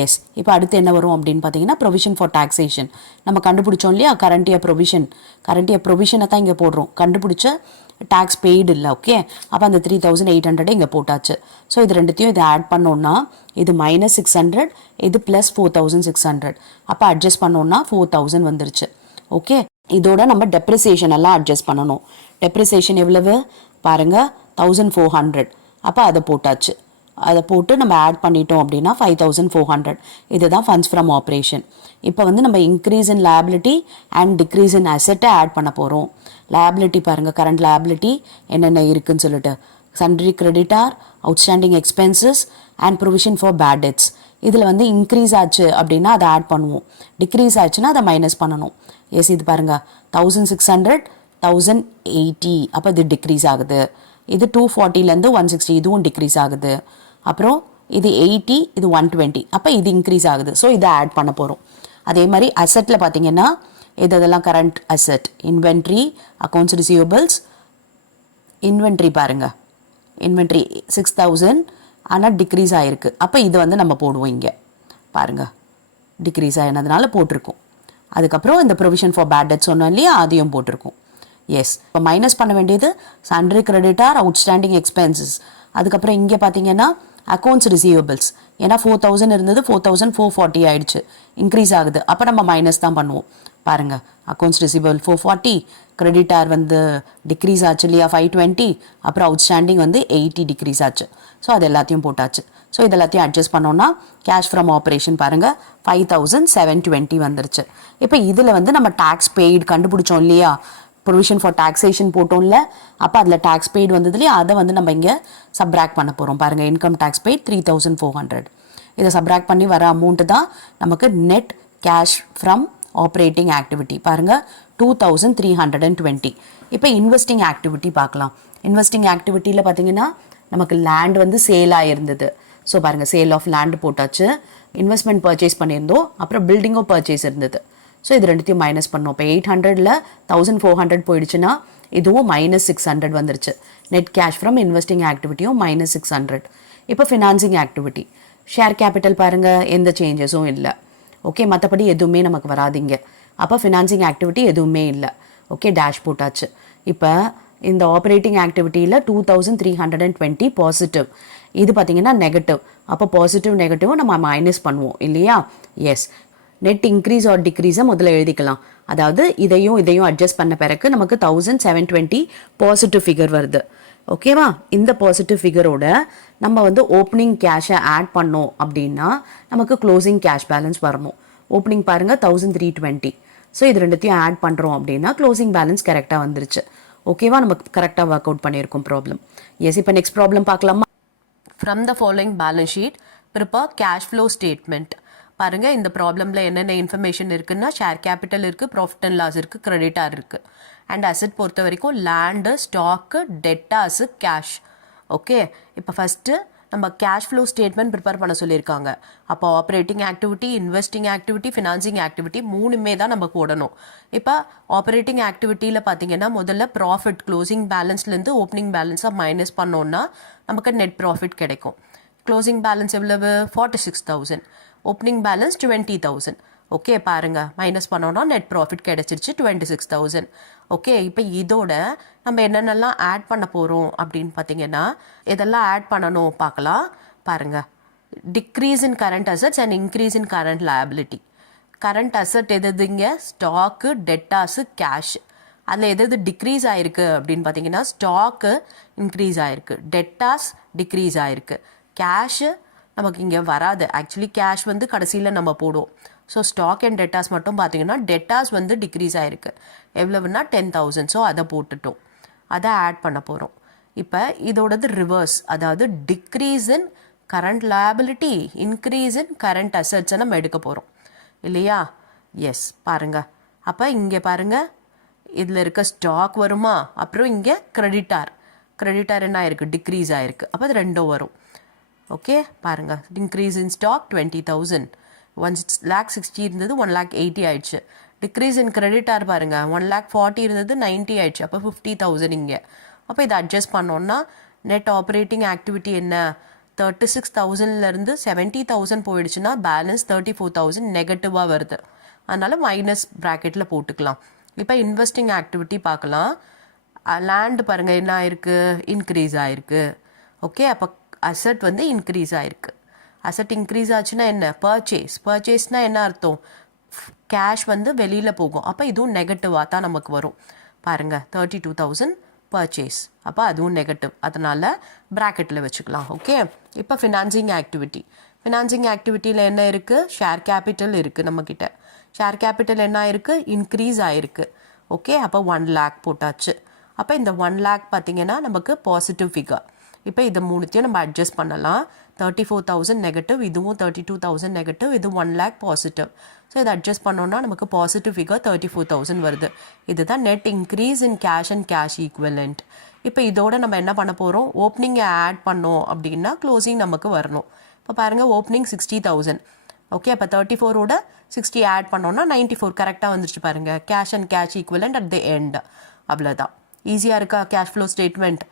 எஸ். இப்போ அடுத்து என்ன வரும் அப்படின்னு பார்த்தீங்கன்னா ப்ரொவிஷன் ஃபார் டாக்ஸேஷன். நம்ம கண்டுபிடிச்சோம் இல்லையா current year provision. Current year ப்ரொவிஷனை தான் இங்கே போடுறோம். கண்டுபிடிச்ச டேக்ஸ் பெய்டு இல்லை. ஓகே, அப்போ அந்த 3800 இங்கே போட்டாச்சு. ஸோ இது ரெண்டுத்தையும் இதை ஆட் பண்ணோன்னா இது -600, இது +4600. அப்போ அட்ஜஸ்ட் பண்ணோன்னா 4000 வந்துருச்சு. ஓகே, இதோட நம்ம டெப்ரிசியேஷன் எல்லாம் அட்ஜஸ்ட் பண்ணணும். டெப்ரிசியேஷன் எவ்வளவு பாருங்கள் 1400. அப்போ அதை போட்டாச்சு. அதை போட்டு நம்ம ஆட் பண்ணிட்டோம் அப்படின்னா 5400. இதுதான் ஃபண்ட்ஸ் ஃப்ரம் ஆப்ரேஷன். இப்போ வந்து நம்ம increase in liability and decrease in அசெட்டை ஆட் பண்ண போகிறோம். லேபிலிட்டி பாருங்கள், கரண்ட் லேபிலிட்டி என்னென்ன இருக்குன்னு சொல்லிட்டு sundry creditor, outstanding expenses and provision for bad debts. இதில் வந்து இன்க்ரீஸ் ஆச்சு அப்படின்னா அதை ஆட் பண்ணுவோம். டிக்ரீஸ் ஆச்சுன்னா அதை மைனஸ் பண்ணணும். எஸ், இது பாருங்கள் 1600, 1080. அப்போ இது டிக்ரீஸ் ஆகுது. இது 240லேருந்து 160, இதுவும் டிக்ரீஸ் ஆகுது. அப்புறம் இது 80, இது 120. அப்போ இது இன்க்ரீஸ் ஆகுது. ஸோ இதை ஆட் பண்ண போகிறோம். அதே மாதிரி அசெட்டில் பார்த்தீங்கன்னா இதெல்லாம் current asset, inventory, accounts receivables. Inventory பாருங்கள், இன்வென்ட்ரி 6000 ஆனால் டிக்ரீஸ் ஆகிருக்கு. அப்போ இது வந்து நம்ம போடுவோம் இங்கே. பாருங்கள் டிக்ரீஸ் ஆகினதுனால போட்டிருக்கோம். அதுக்கப்புறம் இந்த ப்ரொவிஷன் ஃபார் பேட் டெட் சொன்னோம் இல்லையா, அதையும் போட்டிருக்கோம். எஸ், இப்போ மைனஸ் பண்ண வேண்டியது சண்டரி கிரெடிட்டார், அவுட்ஸ்டாண்டிங் எக்ஸ்பென்சஸ். அதுக்கப்புறம் இங்கே பார்த்தீங்கன்னா அக்கௌண்ட்ஸ் ரிசீவபிள்ஸ். ஏன்னா 4000 இருந்தது 4440 ஆயிடுச்சு, இன்க்ரீஸ் ஆகுது. அப்போ நம்ம மைனஸ் தான் பண்ணுவோம். பாருங்கள், அக்கௌண்ட்ஸ் ரிசீவபிள் 440, கிரெடிட்டார் வந்து டிக்ரீஸ் ஆச்சு இல்லையா 520, அப்புறம் அவுட்ஸ்டாண்டிங் வந்து 80 டிக்ரீஸ் ஆச்சு. ஸோ அது எல்லாத்தையும் போட்டாச்சு. ஸோ இது எல்லாத்தையும் அட்ஜஸ்ட் பண்ணோன்னா கேஷ் ஃப்ரம் ஆப்ரேஷன் பாருங்கள் 5720 வந்துருச்சு. இப்போ இதில் வந்து நம்ம டேக்ஸ் பெய்டு கண்டுபிடிச்சோம் இல்லையா, ப்ரொவிஷன் ஃபார் டாக்ஸேஷன் போட்டோம்ல, அப்போ அதில் டேக்ஸ் பெய்டு வந்தது இல்லையா, அதை வந்து நம்ம இங்கே சப்ராக்ட் பண்ண போகிறோம். பாருங்கள், இன்கம் டேக்ஸ் பெய்ட் 3400. இதை சப்ராக்ட் பண்ணி வர அமௌண்ட்டு தான் நமக்கு net cash from operating activity. பாருங்கள் 2320. இப்போ இன்வெஸ்டிங் ஆக்டிவிட்டி பார்க்கலாம். இன்வெஸ்டிங் ஆக்டிவிட்டியில் பார்த்தீங்கன்னா நமக்கு லேண்ட் வந்து சேல் ஆகிருந்தது. ஸோ பாருங்கள், சேல் ஆஃப் லேண்ட் போட்டாச்சு. இன்வெஸ்ட்மெண்ட் பர்ச்சேஸ் பண்ணியிருந்தோம், அப்புறம் பில்டிங்கும் பர்ச்சேஸ் இருந்தது. ஸோ இது ரெண்டுத்தையும் மைனஸ் பண்ணோம். இப்போ 800ல் 1400 போயிடுச்சுன்னா இதுவும் -600 வந்துருச்சு. நெட் கேஷ் ஃப்ரம் இன்வெஸ்டிங் ஆக்டிவிட்டியும் -600. இப்போ ஃபினான்சிங் ஆக்டிவிட்டி ஷேர் கேபிட்டல் பாருங்கள், எந்த சேஞ்சஸும் இல்லை. ஓகே, மற்றபடி எதுவுமே நமக்கு வராதிங்க. அப்போ ஃபினான்சிங் ஆக்டிவிட்டி எதுவுமே இல்லை. ஓகே, டேஷ் போட்டாச்சு. இப்போ இந்த ஆப்ரேட்டிங் ஆக்டிவிட்டியில் 2320 பாசிட்டிவ், இது பார்த்தீங்கன்னா நெகட்டிவ். அப்போ பாசிட்டிவ் நெகட்டிவும் நம்ம மைனஸ் பண்ணுவோம் இல்லையா. எஸ், நெட் இன்க்ரீஸ் ஆர் டிக்ரீஸை முதல்ல எழுதிக்கலாம். அதாவது இதையும் அட்ஜஸ்ட் பண்ண பிறகு நமக்கு 1720 பாசிட்டிவ் ஃபிகர் வருது. ஓகேவா, இந்த பாசிட்டிவ் ஃபிகரோட நம்ம வந்து ஓப்பனிங் கேஷை ஆட் பண்ணோம் அப்படின்னா நமக்கு க்ளோசிங் கேஷ் பேலன்ஸ் வரணும். ஓப்பனிங் பாருங்கள் 1320. ஸோ இது ரெண்டுத்தையும் ஆட் பண்ணுறோம் அப்படின்னா க்ளோசிங் பேலன்ஸ் கரெக்டாக வந்துருச்சு. ஓகேவா, நமக்கு கரெக்டாக ஒர்க் அவுட் பண்ணியிருக்கோம் ப்ராப்ளம். எஸ், இப்போ நெக்ஸ்ட் ப்ராப்ளம் பார்க்கலாமா. From the following balance sheet prepare cash flow statement. பாருங்கள், இந்த ப்ராப்ளமில் என்னென்ன இன்ஃபர்மேஷன் இருக்குன்னா ஷேர் கேபிட்டல் இருக்குது, ப்ராஃபிட் அண்ட் லாஸ் இருக்குது, கிரெடிட்டார் இருக்குது. அண்ட் அசெட் பொறுத்த வரைக்கும் லேண்டு, ஸ்டாக்கு, டெட்டாஸு, கேஷ். ஓகே, இப்போ ஃபஸ்ட்டு நம்ம கேஷ் ஃப்ளோ ஸ்டேட்மெண்ட் ப்ரிப்பேர் பண்ண சொல்லியிருக்காங்க. அப்போ operating activity, investing activity, financing activity மூணுமே தான் நம்ம போடணும். இப்போ ஆப்ரேட்டிங் ஆக்டிவிட்டியில் பார்த்தீங்கன்னா முதல்ல ப்ராஃபிட் க்ளோசிங் பேலன்ஸ்லேருந்து ஓப்பனிங் பேலன்ஸாக மைனஸ் பண்ணோன்னா நமக்கு நெட் ப்ராஃபிட் கிடைக்கும். க்ளோசிங் பேலன்ஸ் எவ்வளவு 46,000, ஓப்பனிங் பேலன்ஸ் 20,000. ஓகே, பாருங்கள், மைனஸ் பண்ணோன்னா நெட் ப்ராஃபிட் கிடைச்சிருச்சு 26,000. ஓகே, இப்போ இதோட நம்ம என்னென்னலாம் ஆட் பண்ண போகிறோம் அப்படின்னு பார்த்தீங்கன்னா இதெல்லாம் ஆட் பண்ணணும் பார்க்கலாம். பாருங்கள், decrease in current assets and increase in current liability. Current asset எதுங்க, ஸ்டாக்கு, டெட்டாஸு, கேஷ். அதில் எது டிக்ரீஸ் ஆகிருக்கு அப்படின்னு பார்த்தீங்கன்னா ஸ்டாக்கு இன்க்ரீஸ் ஆகிருக்கு, டெட்டாஸ் டிக்ரீஸ் ஆகிருக்கு, கேஷு நமக்கு இங்கே வராது. ஆக்சுவலி கேஷ் வந்து கடைசியில் நம்ம போடுவோம். ஸோ ஸ்டாக் அண்ட் டெட்டாஸ் மட்டும் பார்த்தீங்கன்னா டெட்டாஸ் வந்து டிக்ரீஸ் ஆகிருக்கு. எவ்வளவுன்னா 10,000. ஸோ அதை போட்டுட்டோம், அதை ஆட் பண்ண போகிறோம். இப்போ இதோடது ரிவர்ஸ், அதாவது decrease in current liability, increase in current அசட்ஸை நம்ம எடுக்க போகிறோம் இல்லையா. எஸ், பாருங்கள், அப்போ இங்கே பாருங்கள், இதில் இருக்க ஸ்டாக் வருமா, அப்புறம் இங்கே கிரெடிட்டார் என்ன ஆயிருக்கு, டிக்ரீஸ் ஆகிருக்கு. அப்போ அது ரெண்டும் வரும். ஓகே, பாருங்கள், இன்க்ரீஸ் இன் ஸ்டாக் 20,000, 1,60,000 இருந்தது 1,80,000 ஆயிடுச்சு. டிக்ரீஸ் இன் கிரெடிட்டார் பாருங்கள், 1,40,000 இருந்தது 90 ஆயிடுச்சு. அப்போ 50,000 இங்கே. அப்போ இதை அட்ஜஸ்ட் பண்ணோன்னா நெட் ஆப்ரேட்டிங் ஆக்டிவிட்டி என்ன, 36,000லேருந்து 70,000 போயிடுச்சுன்னா பேலன்ஸ் 34,000 நெகட்டிவாக வருது. அதனால் மைனஸ் ப்ராக்கெட்டில் போட்டுக்கலாம். இப்போ இன்வெஸ்டிங் ஆக்டிவிட்டி பார்க்கலாம். லேண்டு பாருங்கள் என்ன ஆயிருக்கு, இன்க்ரீஸ் ஆகிருக்கு. ஓகே, அப்போ அசட் வந்து இன்க்ரீஸ் ஆகிருக்கு. அசட் இன்க்ரீஸ் ஆச்சுன்னா என்ன, பர்ச்சேஸ்னால் என்ன அர்த்தம், கேஷ் வந்து வெளியில் போகும். அப்போ இதுவும் நெகட்டிவாக தான் நமக்கு வரும். பாருங்கள், 32,000 பர்ச்சேஸ், அப்போ அதுவும் நெகட்டிவ். அதனால் ப்ராக்கெட்டில் வச்சுக்கலாம். ஓகே, இப்போ ஃபினான்சிங் ஆக்டிவிட்டியில் என்ன இருக்குது, ஷேர் கேபிட்டல் இருக்குது நம்மக்கிட்ட. ஷேர் கேபிட்டல் என்ன ஆயிருக்கு, இன்க்ரீஸ் ஆகிருக்கு. ஓகே, அப்போ 1 lakh போட்டாச்சு. அப்போ இந்த 1 lakh பார்த்திங்கன்னா நமக்கு பாசிட்டிவ் ஃபிகர். இப்போ இதை மூணுத்தையும் நம்ம அட்ஜஸ்ட் பண்ணலாம். 34,000 நெகட்டிவ், இதுவும் 32,000 நெகட்டிவ், இது 1 lakh பாசிட்டிவ். ஸோ இதை அட்ஜஸ்ட் பண்ணோன்னா நமக்கு பாசிட்டிவ் ஃபிகர் 34,000 வருது. இதுதான் net increase in cash and cash equivalent. இப்போ இதோட நம்ம என்ன பண்ண போகிறோம், ஓப்பனிங்கை ஆட் பண்ணோம் அப்படின்னா க்ளோசிங் நமக்கு வரணும். இப்போ பாருங்கள், ஓப்பனிங் 60,000. ஓகே, அப்போ 34ஓட 60 ஆட் பண்ணோன்னா 94 கரெக்டாக வந்துருச்சு. பாருங்கள், cash and cash equivalent at the end. அவ்வளோதான். ஈஸியாக இருக்கா கேஷ் ஃப்ளோ ஸ்டேட்மெண்ட்.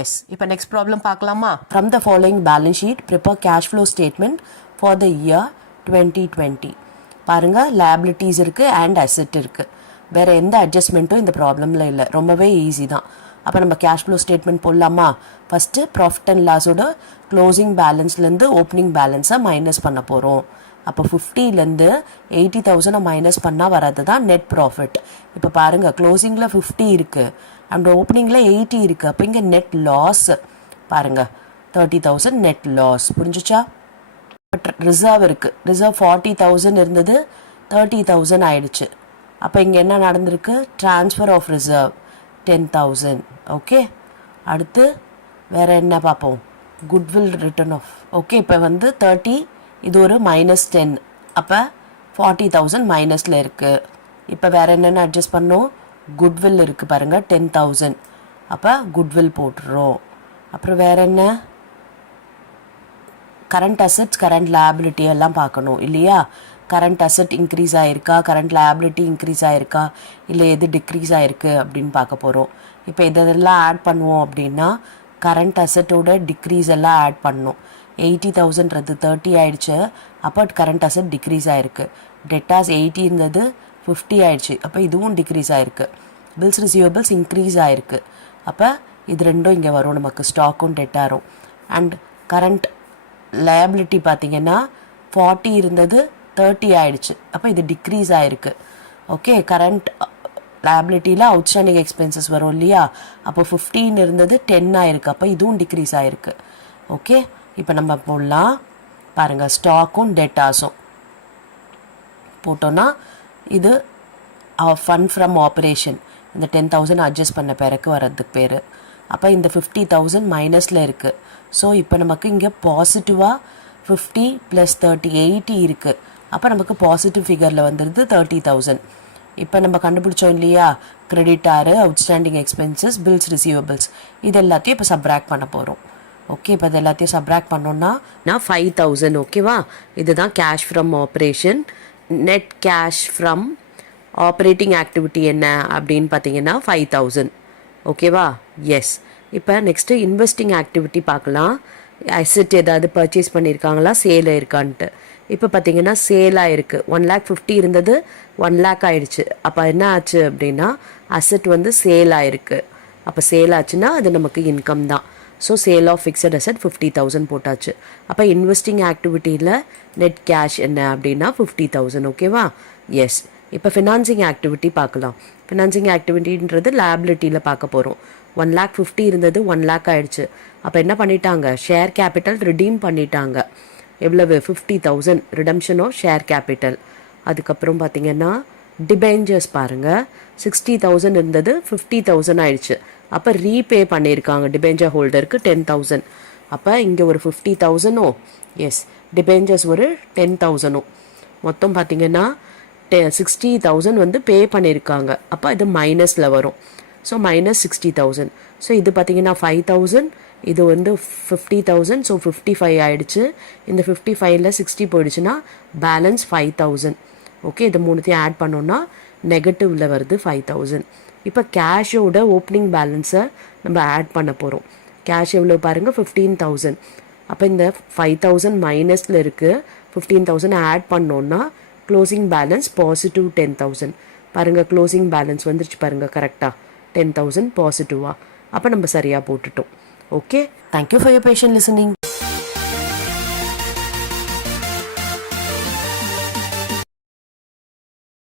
எஸ், இப்போ நெக்ஸ்ட் ப்ராப்ளம் பார்க்கலாமா. From the following balance sheet prepare cash flow statement for the year 2020 பாருங்கள் liabilities இருக்குது அண்ட் அசெட் இருக்குது. வேறு எந்த அட்ஜஸ்ட்மெண்ட்டும் இந்த ப்ராப்ளமில் இல்லை, ரொம்பவே ஈஸி தான். அப்போ நம்ம கேஷ் ஃப்ளோ ஸ்டேட்மெண்ட் போடலாமா? ஃபஸ்ட்டு ப்ராஃபிட் அண்ட் லாஸோட க்ளோசிங் பேலன்ஸ்லேருந்து ஓப்பனிங் பேலன்ஸை மைனஸ் பண்ண போகிறோம். அப்போ 50லேருந்து 80,000 மைனஸ் பண்ணால் வர்றது தான் நெட் ப்ராஃபிட். இப்போ பாருங்கள் க்ளோசிங்கில் 50 இருக்குது அண்ட் ஓப்பனிங்கில் 80 இருக்குது. அப்போ இங்கே நெட் லாஸ் பாருங்கள் 30,000 நெட் லாஸ். புரிஞ்சுச்சா? ரிசர்வ் இருக்குது, ரிசர்வ் 40,000 இருந்தது 30,000 ஆயிடுச்சு. அப்போ இங்கே என்ன நடந்திருக்கு? Transfer of reserve 10,000. ஓகே, அடுத்து வேறு என்ன பார்ப்போம்? Goodwill return of. ஓகே, இப்போ வந்து 30, இது ஒரு -10, அப்போ 40,000 மைனஸில் இருக்குது. இப்போ வேறு என்னென்ன அட்ஜஸ்ட் பண்ணோம்? குட்வில் இருக்குது பாருங்கள் 10,000, அப்போ குட்வில் போட்டுறோம். அப்புறம் வேறு என்ன? கரண்ட் அசெட்ஸ் கரண்ட் லைபிலிட்டி எல்லாம் பார்க்கணும் இல்லையா? கரண்ட் அசெட் இன்க்ரீஸ் ஆகிருக்கா, கரண்ட் லைபிலிட்டி இன்க்ரீஸ் ஆகிருக்கா, இல்லை எது டிக்ரீஸ் ஆகிருக்கு அப்படின்னு பார்க்க போகிறோம். இப்போ இதெல்லாம் ஆட் பண்ணுவோம் அப்படின்னா கரண்ட் அசெட்டோட டிக்ரீஸ் எல்லாம் ஆட் பண்ணணும். 80,000ன்றது 30 ஆயிடுச்சு, அப்போ கரண்ட் அசெட் டிக்ரீஸ் ஆகிருக்கு. டெட்டாஸ் 80 இருந்தது 50 ஆயிடுச்சு, அப்போ இதுவும் டிக்ரீஸ் ஆகிருக்கு. பில்ஸ் ரிசீவபிள்ஸ் இன்க்ரீஸ் ஆகிருக்கு, அப்போ இது ரெண்டும் இங்கே வரும் நமக்கு, ஸ்டாக்கும் டெட்டாரும். அண்ட் கரண்ட் லயபிலிட்டி பார்த்தீங்கன்னா 40 இருந்தது 30 ஆயிடுச்சு, அப்போ இது டிக்ரீஸ் ஆகிருக்கு. ஓகே, கரண்ட் லயபிலிட்டியில் அவுட்ஸ்டாண்டிங் எக்ஸ்பென்சஸ் வரும் இல்லையா? அப்போ 15 இருந்தது 10 ஆயிருக்கு, அப்போ இதுவும் டிக்ரீஸ் ஆகிருக்கு. ஓகே, இப்போ நம்ம போடலாம் பாருங்கள், ஸ்டாக்கும் டெட்டாஸும் போட்டோன்னா இது ஃபண்ட் ஃப்ரம் ஆப்ரேஷன், இந்த 10,000 அட்ஜஸ்ட் பண்ண பிறகு வர்றதுக்கு பேர். அப்போ இந்த 50,000 மைனஸில் இருக்குது. ஸோ இப்போ நமக்கு இங்கே பாசிட்டிவாக 50 + 30 80 இருக்குது. அப்போ நமக்கு பாசிட்டிவ் ஃபிகரில் வந்துடுது 30,000. இப்போ நம்ம கண்டுபிடிச்சோம் இல்லையா? கிரெடிட்டாரு, அவுட்ஸ்டாண்டிங் எக்ஸ்பென்சஸ், பில்ஸ் ரிசீவபிள்ஸ், இது எல்லாத்தையும் இப்போ சப்ராக்ட் பண்ண போகிறோம். ஓகே, இப்போ இது எல்லாத்தையும் சப்ராக்ட் பண்ணோன்னா 5,000. ஓகேவா? இதுதான் cash from operation. Net cash from operating activity என்ன அப்படின்னு பார்த்தீங்கன்னா 5,000. ஓகேவா? எஸ். இப்போ நெக்ஸ்ட்டு இன்வெஸ்டிங் ஆக்டிவிட்டி பார்க்கலாம். அசெட் ஏதாவது பர்ச்சேஸ் பண்ணியிருக்காங்களா, சேல் இருக்கான்ட்டு. இப்போ பார்த்தீங்கன்னா சேலாக இருக்குது. 1,50,000 இருந்தது 1,00,000 ஆயிடுச்சு. அப்போ என்ன ஆச்சு அப்படின்னா அசெட் வந்து சேல் ஆயிருக்கு. அப்போ சேல் ஆச்சுன்னா அது நமக்கு இன்கம் தான். So sale of fixed asset 50,000 போட்டாச்சு. அப்போ இன்வெஸ்டிங் ஆக்டிவிட்டியில் நெட் கேஷ் என்ன அப்படின்னா 50,000. ஓகேவா? எஸ். இப்போ ஃபினான்சிங் ஆக்டிவிட்டி பார்க்கலாம். ஃபினான்சிங் ஆக்டிவிட்டின்றது லைபிலிட்டியில் பார்க்க போகிறோம். 1,50,000 இருந்தது 1,00,000 ஆயிடுச்சு. அப்போ என்ன பண்ணிட்டாங்க? ஷேர் கேபிட்டல் ரிடீம் பண்ணிட்டாங்க. எவ்வளவு? 50,000 ரிடம்ஷன் ஆஃப் ஷேர் கேபிட்டல். அதுக்கப்புறம் பார்த்தீங்கன்னா டிபெஞ்சர்ஸ் பாருங்கள், 60,000 இருந்தது 50,000 ஆயிடுச்சு. அப்போ ரீபே பண்ணியிருக்காங்க டிபெஞ்சர் ஹோல்டருக்கு 10,000. அப்போ இங்கே ஒரு 50,000. எஸ், டிபெஞ்சர்ஸ் ஒரு 10,000. மொத்தம் பார்த்தீங்கன்னா 60,000 வந்து பே பண்ணியிருக்காங்க. அப்போ இது மைனஸில் வரும். ஸோ -60,000. ஸோ இது பார்த்தீங்கன்னா 5,000, இது வந்து 50,000. ஸோ 55 ஆயிடுச்சு. இந்த 55ல் 60 போயிடுச்சுன்னா பேலன்ஸ் 5,000. ஓகே, இது மூணுத்தையும் ஆட் பண்ணோன்னா நெகட்டிவில் வருது 5,000. இப்போ கேஷோட ஓப்பனிங் பேலன்ஸை நம்ம ஆட் பண்ண போகிறோம். கேஷ் எவ்வளோ பாருங்கள்? 15,000. அப்போ இந்த 5,000 மைனஸில் இருக்குது, 15,000 ஆட் பண்ணோன்னா க்ளோசிங் பேலன்ஸ் பாசிட்டிவ் 10,000. பாருங்கள், க்ளோசிங் பேலன்ஸ் வந்துருச்சு பாருங்கள், கரெக்டாக 10,000 பாசிட்டிவாக. அப்போ நம்ம சரியாக போட்டுட்டோம். Okay, thank you for your patience listening.